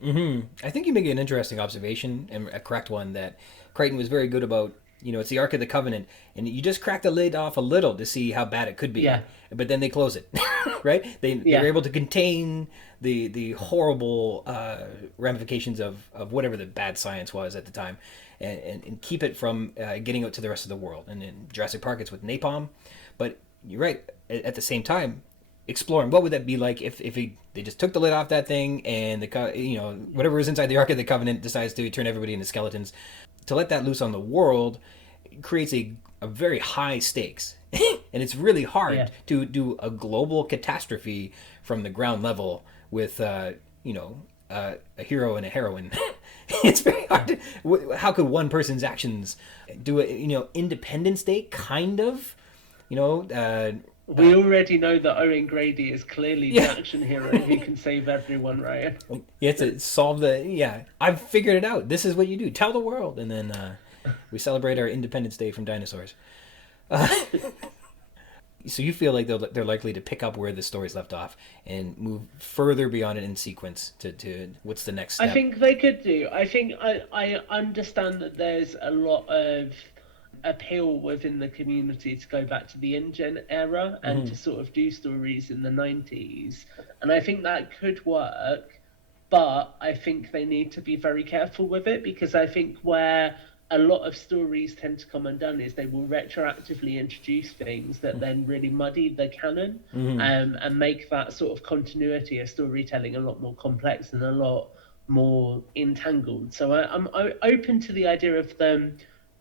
I think you make an interesting observation, and a correct one, that Crichton was very good about. It's the Ark of the Covenant, and you just crack the lid off a little to see how bad it could be. But then they close it, right? They're able to contain the horrible ramifications of whatever the bad science was at the time, and keep it from getting out to the rest of the world. And in Jurassic Park, it's with napalm. But you're right. At the same time, exploring what would that be like if they just took the lid off that thing and whatever is inside the Ark of the Covenant decides to turn everybody into skeletons. To let that loose on the world creates a very high stakes. And it's really hard to do a global catastrophe from the ground level with a hero and a heroine. It's very hard to, how could one person's actions do it? Independence Day kind of, we already know that Owen Grady is clearly the action hero who can save everyone, right? You have to solve I've figured it out. This is what you do. Tell the world. And then we celebrate our Independence Day from dinosaurs. So you feel like they're likely to pick up where the story's left off and move further beyond it in sequence to what's the next step? I think they could do. I think I understand that there's a lot of appeal within the community to go back to the InGen era and to sort of do stories in the 90s. And I think that could work, but I think they need to be very careful with it, because I think where a lot of stories tend to come undone is they will retroactively introduce things that then really muddy the canon and make that sort of continuity of storytelling a lot more complex and a lot more entangled. So I'm open to the idea of them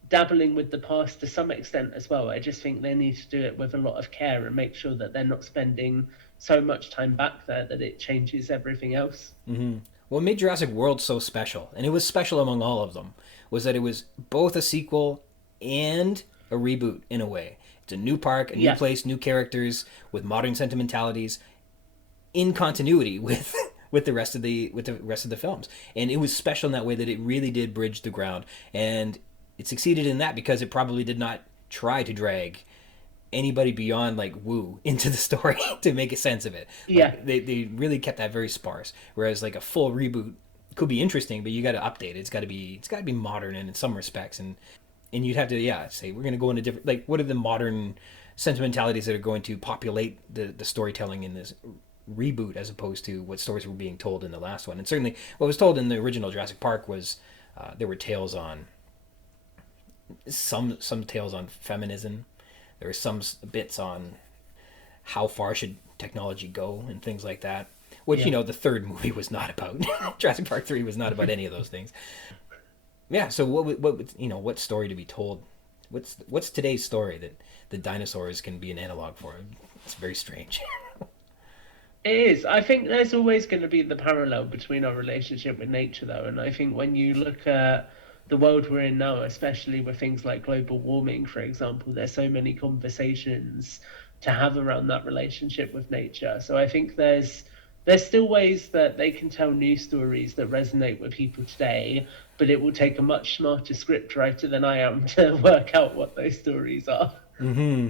dabbling with the past to some extent as well. I just think they need to do it with a lot of care and make sure that they're not spending so much time back there that it changes everything else. What made Jurassic World so special, and it was special among all of them, was that it was both a sequel and a reboot in a way. It's a new park, a new place, new characters with modern sentimentalities in continuity with the rest of the films. And it was special in that way that it really did bridge the ground. And it succeeded in that because it probably did not try to drag anybody beyond like Wu into the story to make a sense of it. They really kept that very sparse. Whereas like a full reboot could be interesting, but you got to update it. It's got to be modern in some respects, and you'd have to say we're going to go into different, like, what are the modern sentimentalities that are going to populate the storytelling in this reboot as opposed to what stories were being told in the last one. And certainly what was told in the original Jurassic Park was there were tales on some tales on feminism. There were some bits on how far should technology go and things like that. Which, the third movie was not about. Jurassic Park 3 was not about any of those things. Yeah, so what story to be told? What's today's story that the dinosaurs can be an analog for? It's very strange. It is. I think there's always going to be the parallel between our relationship with nature, though. And I think when you look at the world we're in now, especially with things like global warming, for example, there's so many conversations to have around that relationship with nature. So I think there's still ways that they can tell new stories that resonate with people today, but it will take a much smarter script writer than I am to work out what those stories are. Mm-hmm.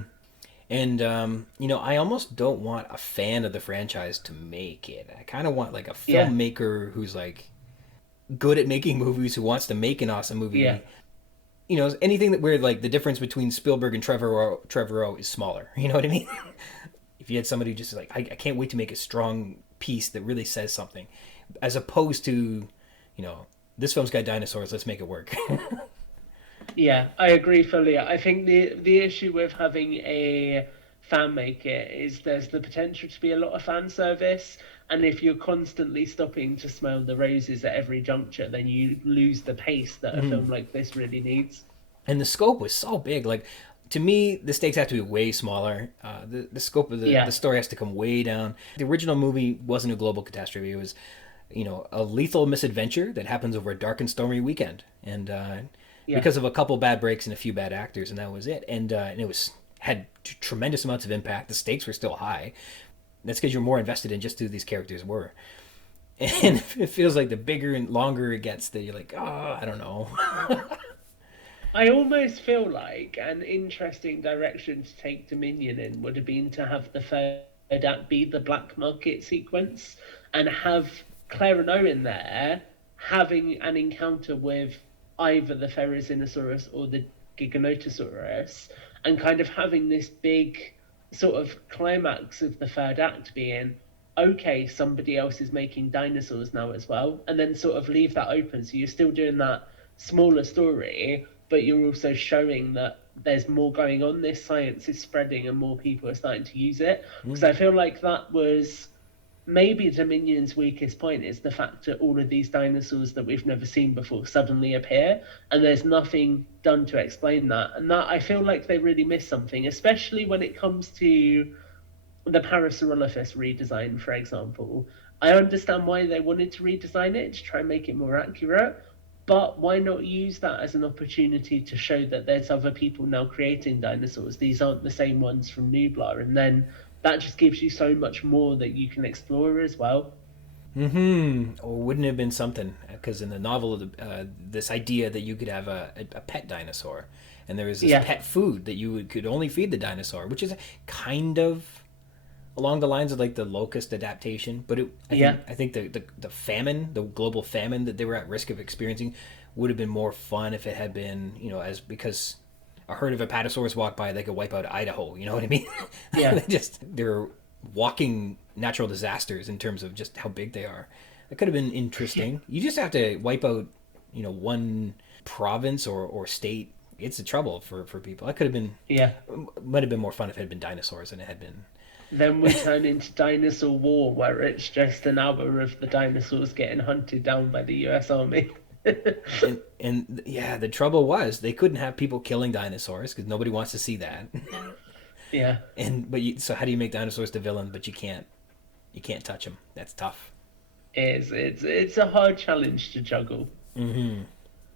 And, I almost don't want a fan of the franchise to make it. I kind of want, like, a filmmaker who's, like, good at making movies, who wants to make an awesome movie. Yeah. Anything that where, like, the difference between Spielberg and Trevorrow is smaller. You know what I mean? If you had somebody who just, like, I can't wait to make a strong piece that really says something, as opposed to, this film's got dinosaurs, let's make it work. Yeah, I agree fully. I think the issue with having a fan make it is there's the potential to be a lot of fan service, and if you're constantly stopping to smell the roses at every juncture, then you lose the pace that a film like this really needs. And the scope was so big. Like, to me, the stakes have to be way smaller. The scope of the story has to come way down. The original movie wasn't a global catastrophe. It was, a lethal misadventure that happens over a dark and stormy weekend. And because of a couple bad breaks and a few bad actors, and that was it. And it had tremendous amounts of impact. The stakes were still high. That's because you're more invested in just who these characters were. And it feels like the bigger and longer it gets, that you're like, oh, I don't know. I almost feel like an interesting direction to take Dominion in would have been to have the third act be the black market sequence, and have Claire and Owen there having an encounter with either the Therizinosaurus or the Giganotosaurus, and kind of having this big sort of climax of the third act being, okay, somebody else is making dinosaurs now as well, and then sort of leave that open. So you're still doing that smaller story, but you're also showing that there's more going on. This science is spreading and more people are starting to use it. Because I feel like that was maybe Dominion's weakest point, is the fact that all of these dinosaurs that we've never seen before suddenly appear, and there's nothing done to explain that. And that, I feel like they really missed something, especially when it comes to the Parasaurolophus redesign, for example. I understand why they wanted to redesign it, to try and make it more accurate, but why not use that as an opportunity to show that there's other people now creating dinosaurs? These aren't the same ones from Nublar, and then that just gives you so much more that you can explore as well. Or wouldn't it have been something? Because in the novel, this idea that you could have a pet dinosaur, and there was this pet food that you could only feed the dinosaur, which is kind of along the lines of like the locust adaptation. But I think the famine, the global famine that they were at risk of experiencing, would have been more fun if it had been, because a herd of apatosaurs walked by, they could wipe out Idaho. You know what I mean? Yeah. they're walking natural disasters in terms of just how big they are. That could have been interesting. You just have to wipe out, one province or state. It's a trouble for people. That could have been, might have been more fun if it had been dinosaurs than it had been. Then we turn into Dinosaur War, where it's just an hour of the dinosaurs getting hunted down by the US Army. and the trouble was they couldn't have people killing dinosaurs because nobody wants to see that. Yeah. So how do you make dinosaurs the villain, but you can't touch them? That's tough. It's a hard challenge to juggle. Mm-hmm.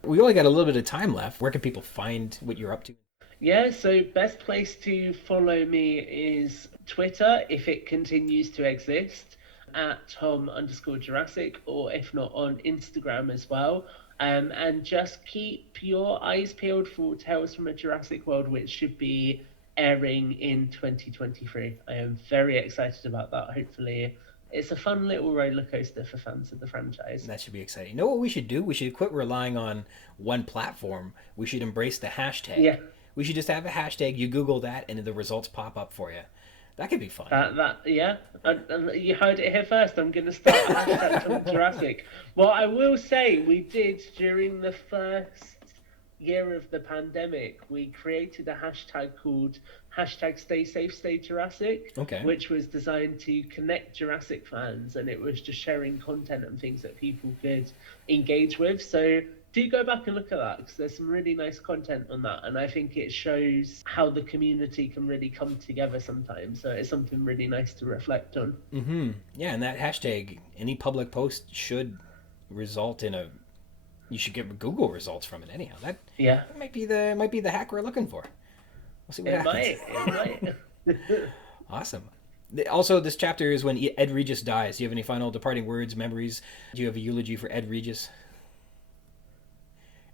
We only got a little bit of time left. Where can people find what you're up to? Yeah, so best place to follow me is Twitter, if it continues to exist, at Tom_Jurassic, or if not, on Instagram as well. And just keep your eyes peeled for Tales from a Jurassic World, which should be airing in 2023. I am very excited about that. Hopefully it's a fun little roller coaster for fans of the franchise. That should be exciting. You know what we should do? We should quit relying on one platform. We should embrace the hashtag. Yeah. We should just have a hashtag. You Google that, and the results pop up for you. That could be fun. You heard it here first. I'm going to start a hashtag Tom Jurassic. Well, I will say we did during the first year of the pandemic, we created a hashtag called hashtag Stay Safe, Stay Jurassic, Okay. which was designed to connect Jurassic fans, and it was just sharing content and things that people could engage with. So do go back and look at that, because there's some really nice content on that, and I think it shows how the community can really come together sometimes. So it's something really nice to reflect on. Mm-hmm. Yeah, and that hashtag, any public post should result in you should get Google results from it anyhow. That might be the hack we're looking for. We'll see what happens. It might. Awesome. Also, this chapter is when Ed Regis dies. Do you have any final departing words, memories? Do you have a eulogy for Ed Regis?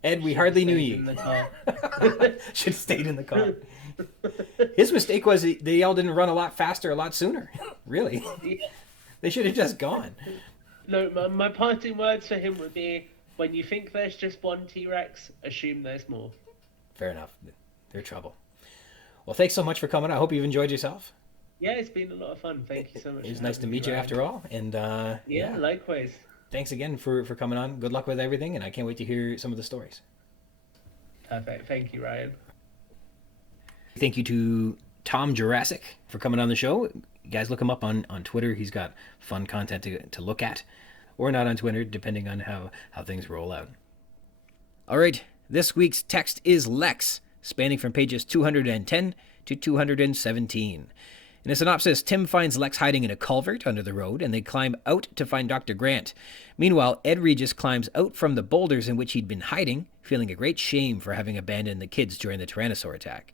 Ed, we hardly knew you. Should have stayed in the car. His mistake was they all didn't run a lot faster, a lot sooner. Really. Yeah. They should have just gone. No, my parting words for him would be, when you think there's just one T-Rex, assume there's more. Fair enough. They're trouble. Well, thanks so much for coming. I hope you've enjoyed yourself. Yeah, it's been a lot of fun. Thank you so much. It was nice to meet you after all. And yeah, likewise. Thanks again for coming on. Good luck with everything, and I can't wait to hear some of the stories. Perfect. Thank you, Ryan. Thank you to Tom Jurassic for coming on the show. You guys look him up on Twitter. He's got fun content to look at. Or not on Twitter, depending on how things roll out. All right, this week's text is Lex, spanning from pages 210 to 217. In a synopsis, Tim finds Lex hiding in a culvert under the road, and they climb out to find Dr. Grant. Meanwhile, Ed Regis climbs out from the boulders in which he'd been hiding, feeling a great shame for having abandoned the kids during the Tyrannosaur attack.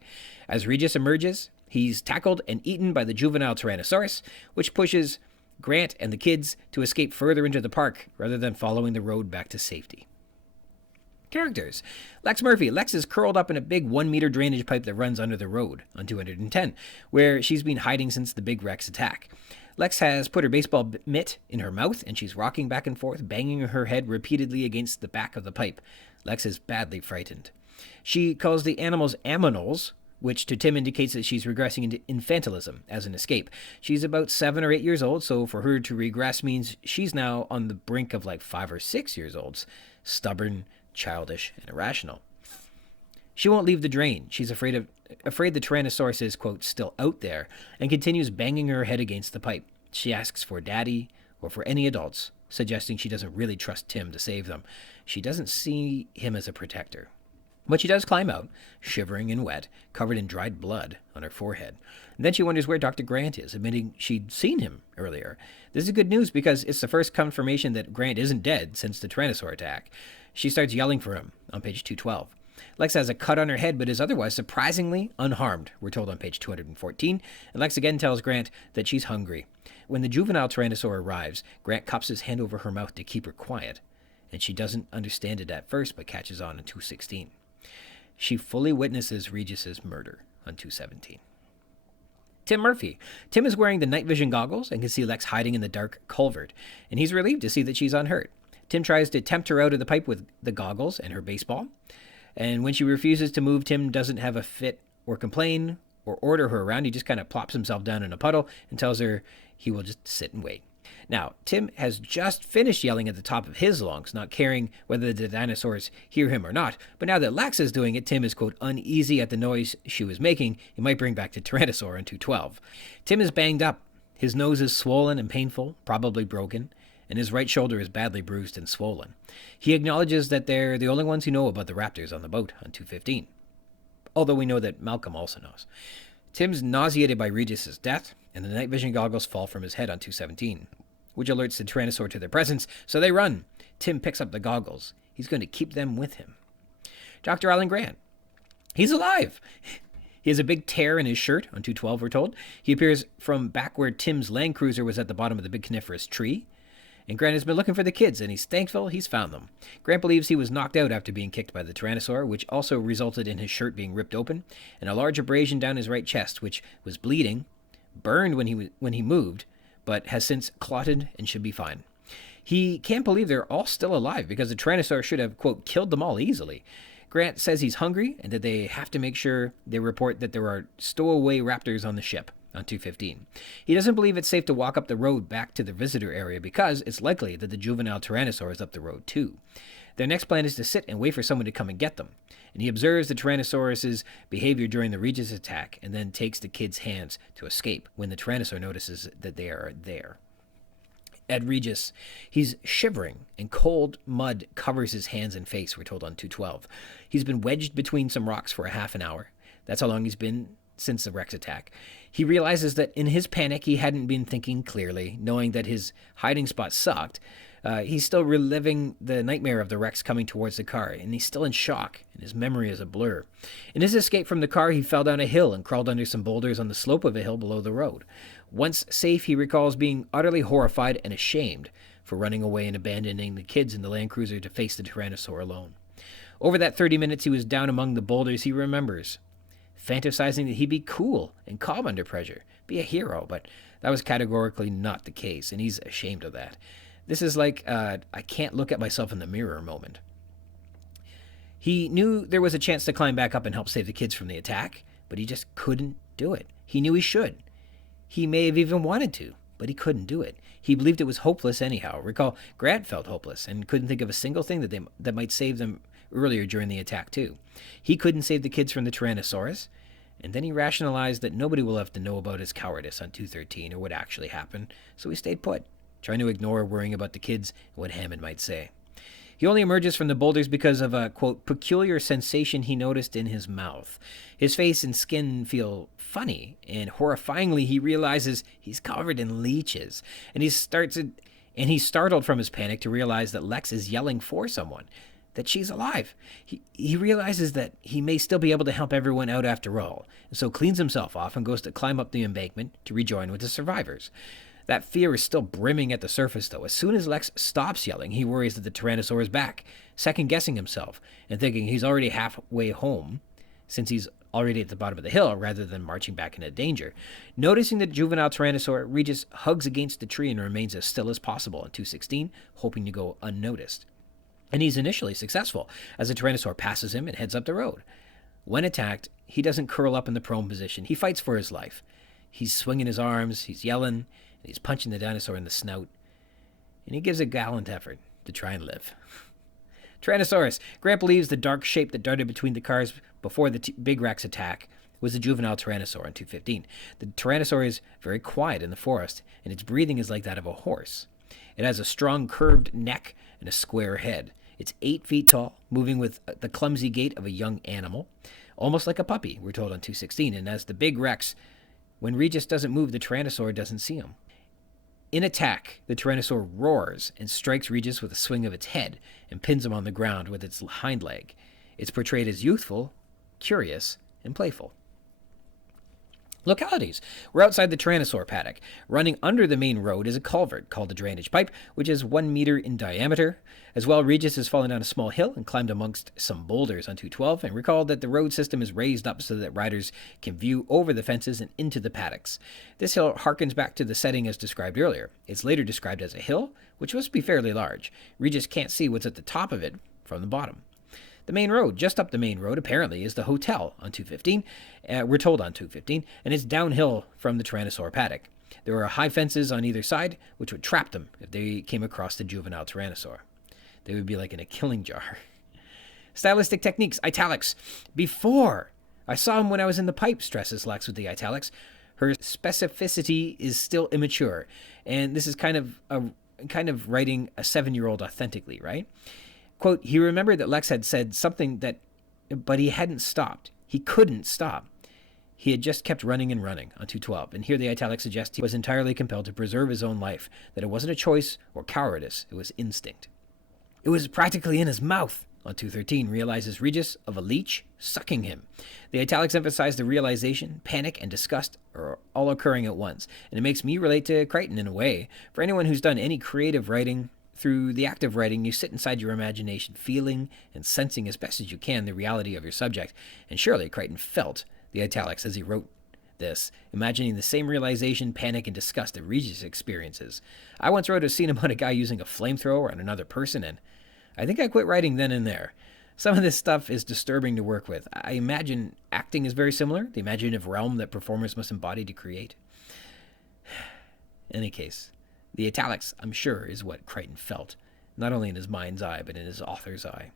As Regis emerges, he's tackled and eaten by the juvenile Tyrannosaurus, which pushes Grant and the kids to escape further into the park rather than following the road back to safety. Characters. Lex Murphy. Lex is curled up in a big 1-meter drainage pipe that runs under the road on 210, where she's been hiding since the big Rex attack. Lex has put her baseball mitt in her mouth, and she's rocking back and forth, banging her head repeatedly against the back of the pipe. Lex is badly frightened. She calls the animals aminals, which to Tim indicates that she's regressing into infantilism as an escape. She's about 7 or 8 years old, so for her to regress means she's now on the brink of like 5 or 6 years old. Stubborn, childish, and irrational. She won't leave the drain. She's afraid the Tyrannosaurus is, quote, still out there, and continues banging her head against the pipe. She asks for Daddy or for any adults, suggesting she doesn't really trust Tim to save them. She doesn't see him as a protector. But she does climb out, shivering and wet, covered in dried blood on her forehead. And then she wonders where Dr. Grant is, admitting she'd seen him earlier. This is good news because it's the first confirmation that Grant isn't dead since the Tyrannosaur attack. She starts yelling for him on page 212. Lex has a cut on her head but is otherwise surprisingly unharmed, we're told on page 214, and Lex again tells Grant that she's hungry. When the juvenile Tyrannosaur arrives, Grant cups his hand over her mouth to keep her quiet, and she doesn't understand it at first but catches on in 216. She fully witnesses Regis's murder on 217. Tim Murphy. Tim is wearing the night vision goggles and can see Lex hiding in the dark culvert, and he's relieved to see that she's unhurt. Tim tries to tempt her out of the pipe with the goggles and her baseball, and when she refuses to move, Tim doesn't have a fit or complain or order her around. He just kind of plops himself down in a puddle and tells her he will just sit and wait. Now, Tim has just finished yelling at the top of his lungs, not caring whether the dinosaurs hear him or not. But now that Lex is doing it, Tim is, quote, uneasy at the noise she was making. It might bring back the Tyrannosaur in 212. Tim is banged up. His nose is swollen and painful, probably broken, and his right shoulder is badly bruised and swollen. He acknowledges that they're the only ones who know about the raptors on the boat on 215. Although we know that Malcolm also knows. Tim's nauseated by Regis's death, and the night vision goggles fall from his head on 217. Which alerts the Tyrannosaur to their presence, so they run. Tim picks up the goggles. He's going to keep them with him. Dr. Alan Grant. He's alive! He has a big tear in his shirt on 212, we're told. He appears from back where Tim's Land Cruiser was at the bottom of the big coniferous tree. And Grant has been looking for the kids, and he's thankful he's found them. Grant believes he was knocked out after being kicked by the Tyrannosaur, which also resulted in his shirt being ripped open, and a large abrasion down his right chest, which was bleeding, burned when he moved, but has since clotted and should be fine. He can't believe they're all still alive because the Tyrannosaur should have, quote, killed them all easily. Grant says he's hungry and that they have to make sure they report that there are stowaway raptors on the ship on 215. He doesn't believe it's safe to walk up the road back to the visitor area because it's likely that the juvenile Tyrannosaur is up the road too. Their next plan is to sit and wait for someone to come and get them. And he observes the Tyrannosaurus's behavior during the Regis attack and then takes the kids' hands to escape when the Tyrannosaur notices that they are there. At Regis, he's shivering, and cold mud covers his hands and face, we're told on 212. He's been wedged between some rocks for a half an hour. That's how long he's been since the Rex attack. He realizes that in his panic, he hadn't been thinking clearly, knowing that his hiding spot sucked. He's still reliving the nightmare of the Rex coming towards the car, and he's still in shock, and his memory is a blur. In his escape from the car, he fell down a hill and crawled under some boulders on the slope of a hill below the road. Once safe, he recalls being utterly horrified and ashamed for running away and abandoning the kids in the Land Cruiser to face the Tyrannosaur alone. Over that 30 minutes he was down among the boulders, he remembers fantasizing that he'd be cool and calm under pressure, be a hero, but that was categorically not the case, and he's ashamed of that. This is like I can't look at myself in the mirror moment. He knew there was a chance to climb back up and help save the kids from the attack, but he just couldn't do it. He knew he should. He may have even wanted to, but he couldn't do it. He believed it was hopeless anyhow. Recall, Grant felt hopeless and couldn't think of a single thing that might save them earlier during the attack too. He couldn't save the kids from the Tyrannosaurus, and then he rationalized that nobody will have to know about his cowardice on 213 or what actually happened, so he stayed put, trying to ignore worrying about the kids and what Hammond might say. He only emerges from the boulders because of a, quote, peculiar sensation he noticed in his mouth. His face and skin feel funny, and horrifyingly he realizes he's covered in leeches. And he's startled from his panic to realize that Lex is yelling for someone, that she's alive. He realizes that he may still be able to help everyone out after all, and so cleans himself off and goes to climb up the embankment to rejoin with the survivors. That fear is still brimming at the surface, though. As soon as Lex stops yelling, he worries that the Tyrannosaur is back, second-guessing himself and thinking he's already halfway home, since he's already at the bottom of the hill, rather than marching back into danger. Noticing the juvenile Tyrannosaur, Regis hugs against the tree and remains as still as possible in 216, hoping to go unnoticed. And he's initially successful, as the Tyrannosaur passes him and heads up the road. When attacked, he doesn't curl up in the prone position. He fights for his life. He's swinging his arms, he's yelling, and he's punching the dinosaur in the snout, and he gives a gallant effort to try and live. Tyrannosaurus. Grant believes the dark shape that darted between the cars before the Big Rex attack was the juvenile Tyrannosaur in 215. The Tyrannosaur is very quiet in the forest, and its breathing is like that of a horse. It has a strong curved neck and a square head. It's 8 feet tall, moving with the clumsy gait of a young animal, almost like a puppy, we're told on 216, and as the Big Rex, when Regis doesn't move, the Tyrannosaur doesn't see him. In attack, the Tyrannosaur roars and strikes Regis with a swing of its head and pins him on the ground with its hind leg. It's portrayed as youthful, curious, and playful. Localities. We're outside the Tyrannosaur paddock. Running under the main road is a culvert called the drainage pipe, which is 1 meter in diameter. As well, Regis has fallen down a small hill and climbed amongst some boulders on 212, and recall that the road system is raised up so that riders can view over the fences and into the paddocks. This hill harkens back to the setting as described earlier. It's later described as a hill, which must be fairly large. Regis can't see what's at the top of it from the bottom. The main road, just up the main road, apparently, is the hotel on 215. We're told on 215, and it's downhill from the Tyrannosaur paddock. There are high fences on either side, which would trap them if they came across the juvenile Tyrannosaur. They would be like in a killing jar. Stylistic techniques, italics. Before I saw him when I was in the pipe, stresses Lex with the italics. Her specificity is still immature, and this is kind of writing a 7-year-old authentically, right? Quote, he remembered that Lex had said something but he hadn't stopped. He couldn't stop. He had just kept running and running on 212, and here the italics suggest he was entirely compelled to preserve his own life, that it wasn't a choice or cowardice, it was instinct. It was practically in his mouth. On 213, realizes Regis of a leech sucking him. The italics emphasize the realization, panic, and disgust are all occurring at once, and it makes me relate to Crichton in a way. For anyone who's done any creative writing, through the act of writing, you sit inside your imagination, feeling and sensing as best as you can the reality of your subject, and surely Crichton felt the italics as he wrote this, imagining the same realization, panic, and disgust that Regis experiences. I once wrote a scene about a guy using a flamethrower on another person, and I think I quit writing then and there. Some of this stuff is disturbing to work with. I imagine acting is very similar, the imaginative realm that performers must embody to create. In any case, the italics, I'm sure, is what Crichton felt. not only in his mind's eye, but in his author's eye.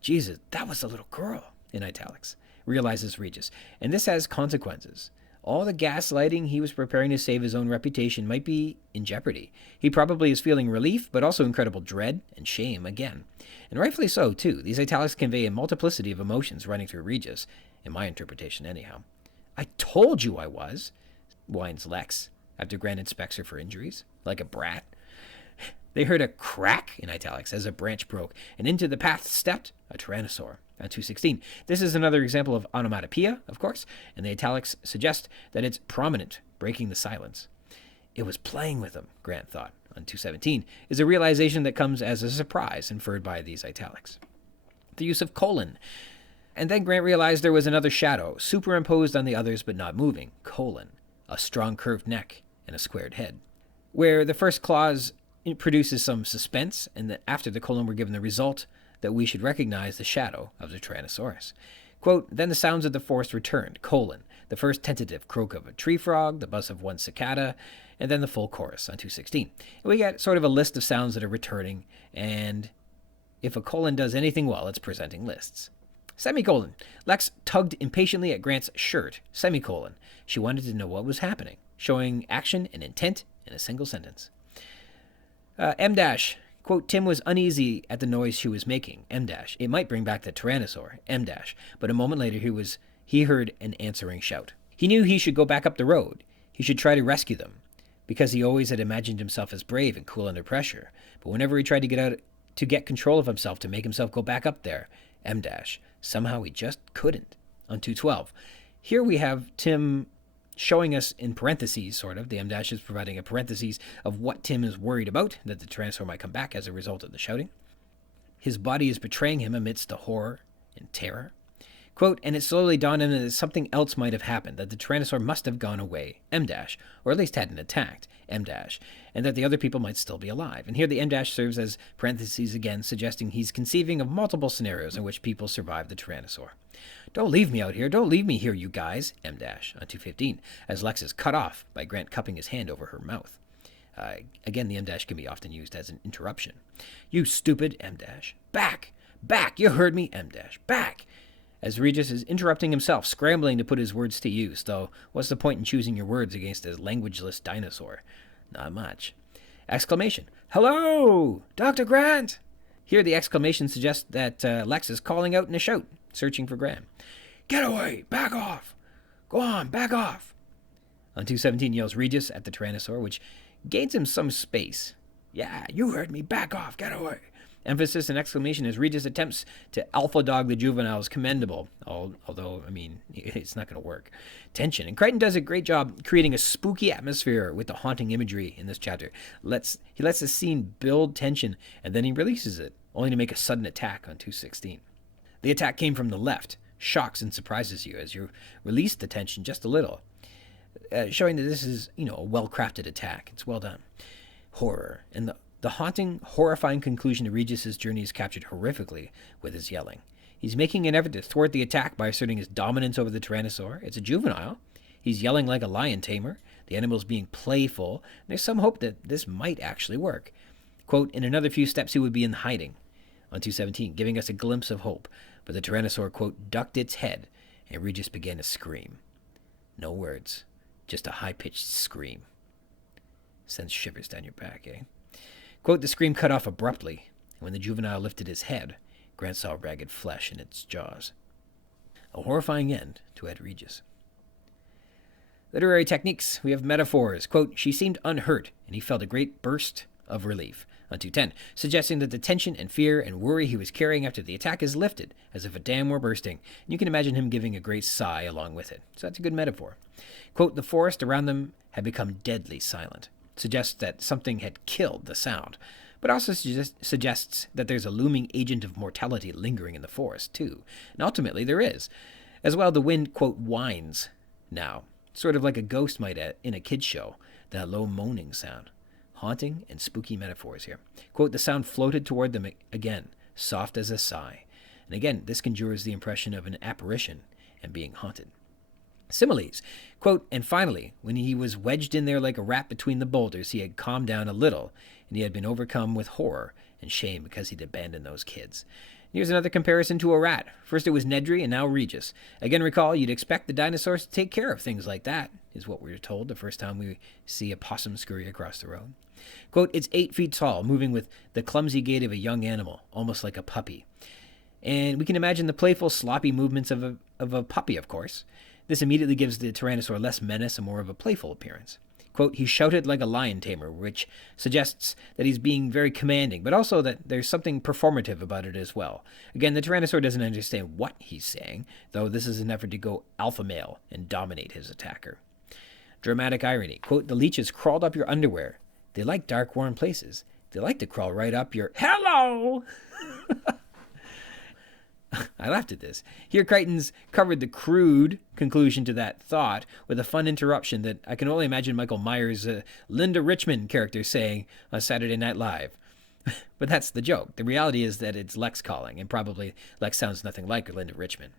Jesus, that was the little girl, in italics, realizes Regis, and this has consequences. All the gaslighting he was preparing to save his own reputation might be in jeopardy. He probably is feeling relief, but also incredible dread and shame again. And rightfully so, too. These italics convey a multiplicity of emotions running through Regis, in my interpretation anyhow. I told you I was, whines Lex, after Grant inspects her for injuries, like a brat. They heard a crack, in italics, as a branch broke, and into the path stepped a tyrannosaur. On 216. This is another example of onomatopoeia, of course, and the italics suggest that it's prominent, breaking the silence. It was playing with them, Grant thought. On 217 is a realization that comes as a surprise, inferred by these italics. The use of colon. And then Grant realized there was another shadow, superimposed on the others but not moving. Colon. A strong curved neck and a squared head. Where the first clause produces some suspense, and that after the colon we're given the result that we should recognize the shadow of the Tyrannosaurus. Quote, then the sounds of the forest returned, colon, the first tentative croak of a tree frog, the buzz of one cicada, and then the full chorus on 216. And we get sort of a list of sounds that are returning, and if a colon does anything well, it's presenting lists. Semicolon. Lex tugged impatiently at Grant's shirt. Semicolon. She wanted to know what was happening, showing action and intent in a single sentence. M dash. Quote, Tim was uneasy at the noise she was making. M dash. It might bring back the Tyrannosaur. M dash. But a moment later he heard an answering shout. He knew he should go back up the road. He should try to rescue them, because he always had imagined himself as brave and cool under pressure. But whenever he tried to get control of himself, to make himself go back up there, M dash. Somehow he just couldn't. On 212. Here we have Tim showing us in parentheses, sort of. The M dash is providing a parentheses of what Tim is worried about, that the Tyrannosaur might come back as a result of the shouting. His body is betraying him amidst the horror and terror. Quote, and it slowly dawned on him that something else might have happened, that the Tyrannosaur must have gone away, M dash, or at least hadn't attacked, M dash, and that the other people might still be alive. And here the M dash serves as parentheses again, suggesting he's conceiving of multiple scenarios in which people survive the Tyrannosaur. Don't leave me out here. Don't leave me here, you guys, M dash, on 215, as Lex is cut off by Grant cupping his hand over her mouth. Again, the M dash can be often used as an interruption. You stupid, M dash. Back! Back! You heard me, M dash. Back! As Regis is interrupting himself, scrambling to put his words to use, though what's the point in choosing your words against a languageless dinosaur? Not much. Exclamation. Hello! Dr. Grant! Here the exclamation suggests that Lex is calling out in a shout, searching for Graham. Get away! Back off! Go on, back off! On 217 yells Regis at the Tyrannosaur, which gains him some space. Yeah, you heard me. Back off. Get away. Emphasis and exclamation as Regis attempts to alpha dog the juvenile is commendable, although, I mean, it's not going to work. Tension. And Crichton does a great job creating a spooky atmosphere with the haunting imagery in this chapter. He lets the scene build tension, and then he releases it, only to make a sudden attack on 216. The attack came from the left, shocks and surprises you as you release the tension just a little, showing that this is, a well-crafted attack. It's well done. Horror. And the haunting, horrifying conclusion to Regis' journey is captured horrifically with his yelling. He's making an effort to thwart the attack by asserting his dominance over the Tyrannosaur. It's a juvenile. He's yelling like a lion tamer. The animal's being playful. And there's some hope that this might actually work. Quote, in another few steps he would be in hiding. On 217, giving us a glimpse of hope. But the Tyrannosaur, quote, ducked its head, and Regis began to scream. No words, just a high-pitched scream. Sends shivers down your back, eh? Quote, the scream cut off abruptly, and when the juvenile lifted his head, Grant saw ragged flesh in its jaws. A horrifying end to Ed Regis. Literary techniques. We have metaphors. Quote, she seemed unhurt, and he felt a great burst of relief. On 210, suggesting that the tension and fear and worry he was carrying after the attack is lifted, as if a dam were bursting. And you can imagine him giving a great sigh along with it. So that's a good metaphor. Quote, the forest around them had become deadly silent. Suggests that something had killed the sound, but also suggests that there's a looming agent of mortality lingering in the forest, too. And ultimately, there is. As well, the wind, quote, whines now, sort of like a ghost might in a kid's show, that low moaning sound. Haunting and spooky metaphors here. Quote, the sound floated toward them again, soft as a sigh. And again, this conjures the impression of an apparition and being haunted. Similes. Quote, and finally, when he was wedged in there like a rat between the boulders, he had calmed down a little, and he had been overcome with horror and shame because he'd abandoned those kids. Here's another comparison to a rat. First it was Nedry, and now Regis. Again, recall, you'd expect the dinosaurs to take care of things like that, is what we were told the first time we see a possum scurry across the road. Quote, it's 8 feet tall, moving with the clumsy gait of a young animal, almost like a puppy. And we can imagine the playful, sloppy movements of a puppy, of course. This immediately gives the Tyrannosaur less menace and more of a playful appearance. Quote, he shouted like a lion tamer, which suggests that he's being very commanding, but also that there's something performative about it as well. Again, the Tyrannosaur doesn't understand what he's saying, though this is an effort to go alpha male and dominate his attacker. Dramatic irony. Quote, the leeches crawled up your underwear. They like dark, warm places. They like to crawl right up your... Hello! I laughed at this. Here Crichton's covered the crude conclusion to that thought with a fun interruption that I can only imagine Michael Myers' Linda Richmond character saying on Saturday Night Live. But that's the joke. The reality is that it's Lex calling, and probably Lex sounds nothing like Linda Richmond.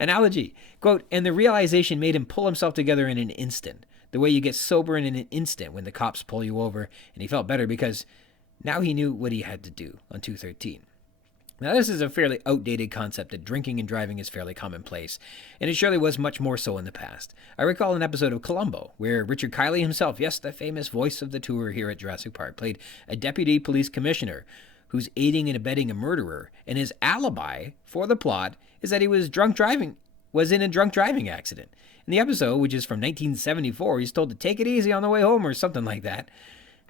Analogy. Quote, and the realization made him pull himself together in an instant. The way you get sober in an instant when the cops pull you over, and he felt better because now he knew what he had to do on 213. Now, this is a fairly outdated concept that drinking and driving is fairly commonplace, and it surely was much more so in the past. I recall an episode of Columbo, where Richard Kiley himself, yes, the famous voice of the tour here at Jurassic Park, played a deputy police commissioner who's aiding and abetting a murderer, and his alibi for the plot is that he was in a drunk driving accident. In the episode, which is from 1974, he's told to take it easy on the way home or something like that.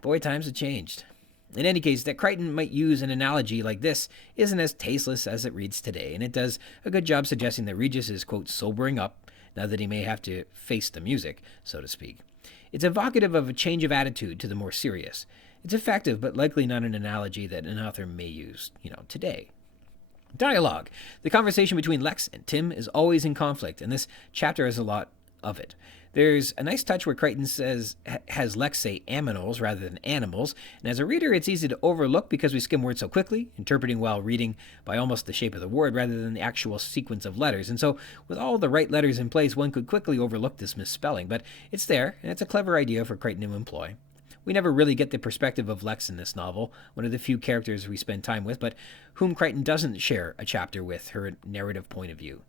Boy, times have changed. In any case, that Crichton might use an analogy like this isn't as tasteless as it reads today, and it does a good job suggesting that Regis is, quote, sobering up now that he may have to face the music, so to speak. It's evocative of a change of attitude to the more serious. It's effective, but likely not an analogy that an author may use, today. Dialogue. The conversation between Lex and Tim is always in conflict, and this chapter has a lot of it. There's a nice touch where Crichton has Lex say aminals rather than animals, and as a reader it's easy to overlook because we skim words so quickly, interpreting while reading by almost the shape of the word rather than the actual sequence of letters, and so with all the right letters in place one could quickly overlook this misspelling, but it's there, and it's a clever idea for Crichton to employ. We never really get the perspective of Lex in this novel, one of the few characters we spend time with, but whom Crichton doesn't share a chapter with her narrative point of view.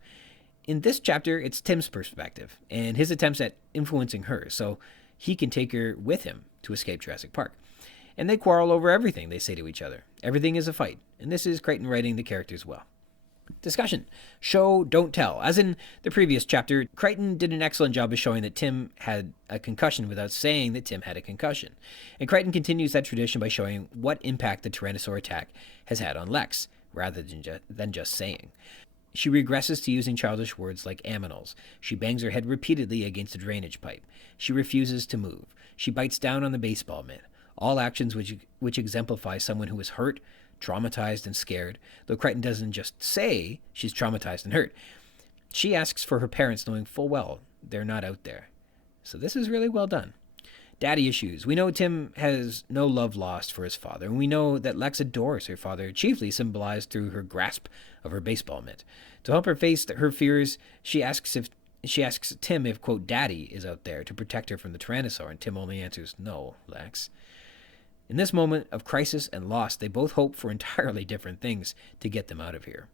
In this chapter, it's Tim's perspective, and his attempts at influencing her, so he can take her with him to escape Jurassic Park. And they quarrel over everything they say to each other. Everything is a fight, and this is Crichton writing the characters well. Discussion. Show, don't tell. As in the previous chapter, Crichton did an excellent job of showing that Tim had a concussion without saying that Tim had a concussion. And Crichton continues that tradition by showing what impact the Tyrannosaur attack has had on Lex, rather than just saying. She regresses to using childish words like aminals. She bangs her head repeatedly against a drainage pipe. She refuses to move. She bites down on the baseball mitt. All actions which exemplify someone who is hurt, traumatized, and scared, though Crichton doesn't just say she's traumatized and hurt. She asks for her parents, knowing full well they're not out there. So this is really well done. Daddy issues. We know Tim has no love lost for his father, and we know that Lex adores her father, chiefly symbolized through her grasp of her baseball mitt. To help her face her fears, she asks Tim if, quote, Daddy is out there to protect her from the Tyrannosaur, and Tim only answers, no, Lex. In this moment of crisis and loss, they both hope for entirely different things to get them out of here.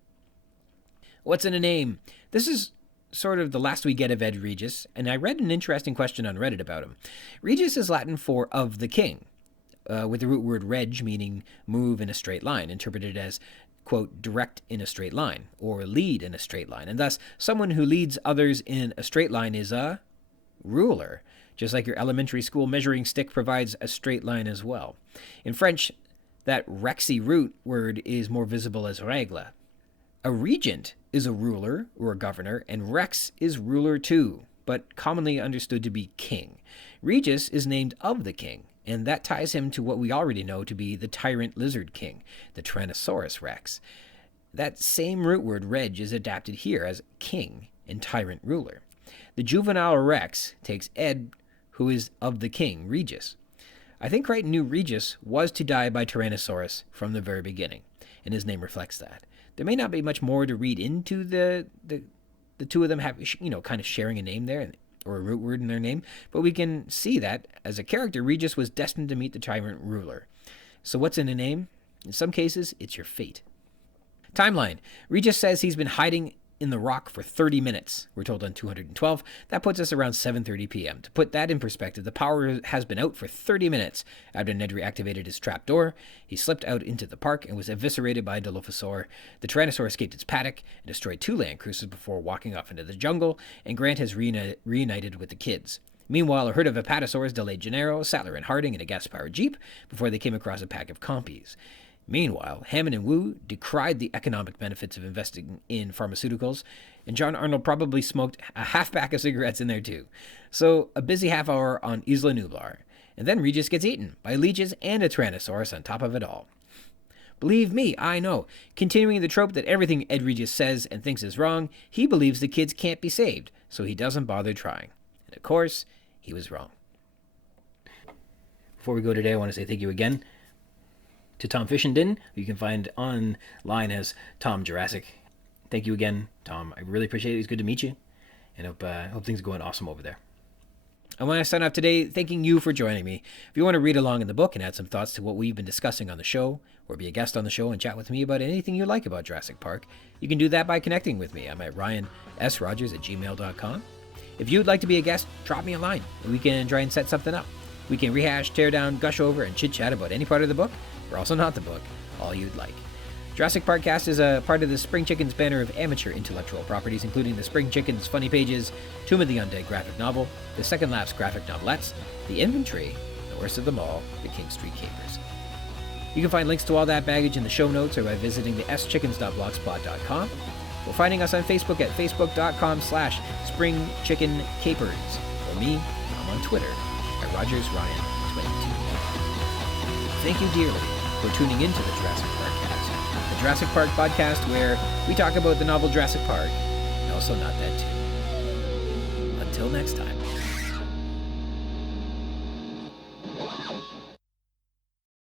What's in a name? This is sort of the last we get of Ed Regis, and I read an interesting question on Reddit about him. Regis is Latin for of the king, with the root word reg meaning move in a straight line, interpreted as, quote, direct in a straight line, or lead in a straight line, and thus someone who leads others in a straight line is a ruler, just like your elementary school measuring stick provides a straight line as well. In French, that rexy root word is more visible as règle. A regent is a ruler or a governor, and rex is ruler too, but commonly understood to be king. Regis is named of the king, and that ties him to what we already know to be the tyrant lizard king, the Tyrannosaurus rex. That same root word, reg, is adapted here as king and tyrant ruler. The juvenile rex takes Ed, who is of the king, Regis. I think Crichton knew Regis was to die by Tyrannosaurus from the very beginning, and his name reflects that. There may not be much more to read into the the two of them have, kind of sharing a name there, or a root word in their name, but we can see that, as a character, Regis was destined to meet the tyrant ruler. So what's in a name? In some cases, it's your fate. Timeline. Regis says he's been hiding in the rock for 30 minutes. We're told on 212. That puts us around 7:30 p.m. To put that in perspective, the power has been out for 30 minutes. After Nedry activated his trapdoor, he slipped out into the park and was eviscerated by a Dilophosaur. The Tyrannosaur escaped its paddock and destroyed 2 land cruisers before walking off into the jungle, and Grant has reunited with the kids. Meanwhile, a herd of Apatosaurs delayed Gennaro, Sattler, and Harding in a gas-powered jeep before they came across a pack of compies. Meanwhile, Hammond and Wu decried the economic benefits of investing in pharmaceuticals, and John Arnold probably smoked a half-pack of cigarettes in there too. So, a busy half hour on Isla Nublar. And then Regis gets eaten by leeches and a Tyrannosaurus on top of it all. Believe me, I know. Continuing the trope that everything Ed Regis says and thinks is wrong, he believes the kids can't be saved, so he doesn't bother trying. And of course, he was wrong. Before we go today, I want to say thank you again to Tom Fishenden, who you can find online as Tom Jurassic. Thank you again, Tom. I really appreciate it. It's good to meet you, and hope things are going awesome over there. I want to sign off today thanking you for joining me. If you want to read along in the book and add some thoughts to what we've been discussing on the show, or be a guest on the show and chat with me about anything you like about Jurassic Park, you can do that by connecting with me. I'm at ryansrogers@gmail.com. If you'd like to be a guest, drop me a line, and we can try and set something up. We can rehash, tear down, gush over, and chit-chat about any part of the book, or also not the book, all you'd like. Jurassic Park-Cast is a part of the Spring Chickens banner of amateur intellectual properties, including the Spring Chickens Funny Pages, Tomb of the Undead graphic novel, the Second Lapse graphic novelettes, the Inventory, and worst of them all, the King Street Capers. You can find links to all that baggage in the show notes or by visiting the schickens.blogspot.com, or finding us on Facebook at facebook.com/springchickencapers. For me, I'm on Twitter at RogersRyan22. Thank you dearly for tuning into the Jurassic Park-Cast, the Jurassic Park podcast where we talk about the novel Jurassic Park, and also not that too. Until next time.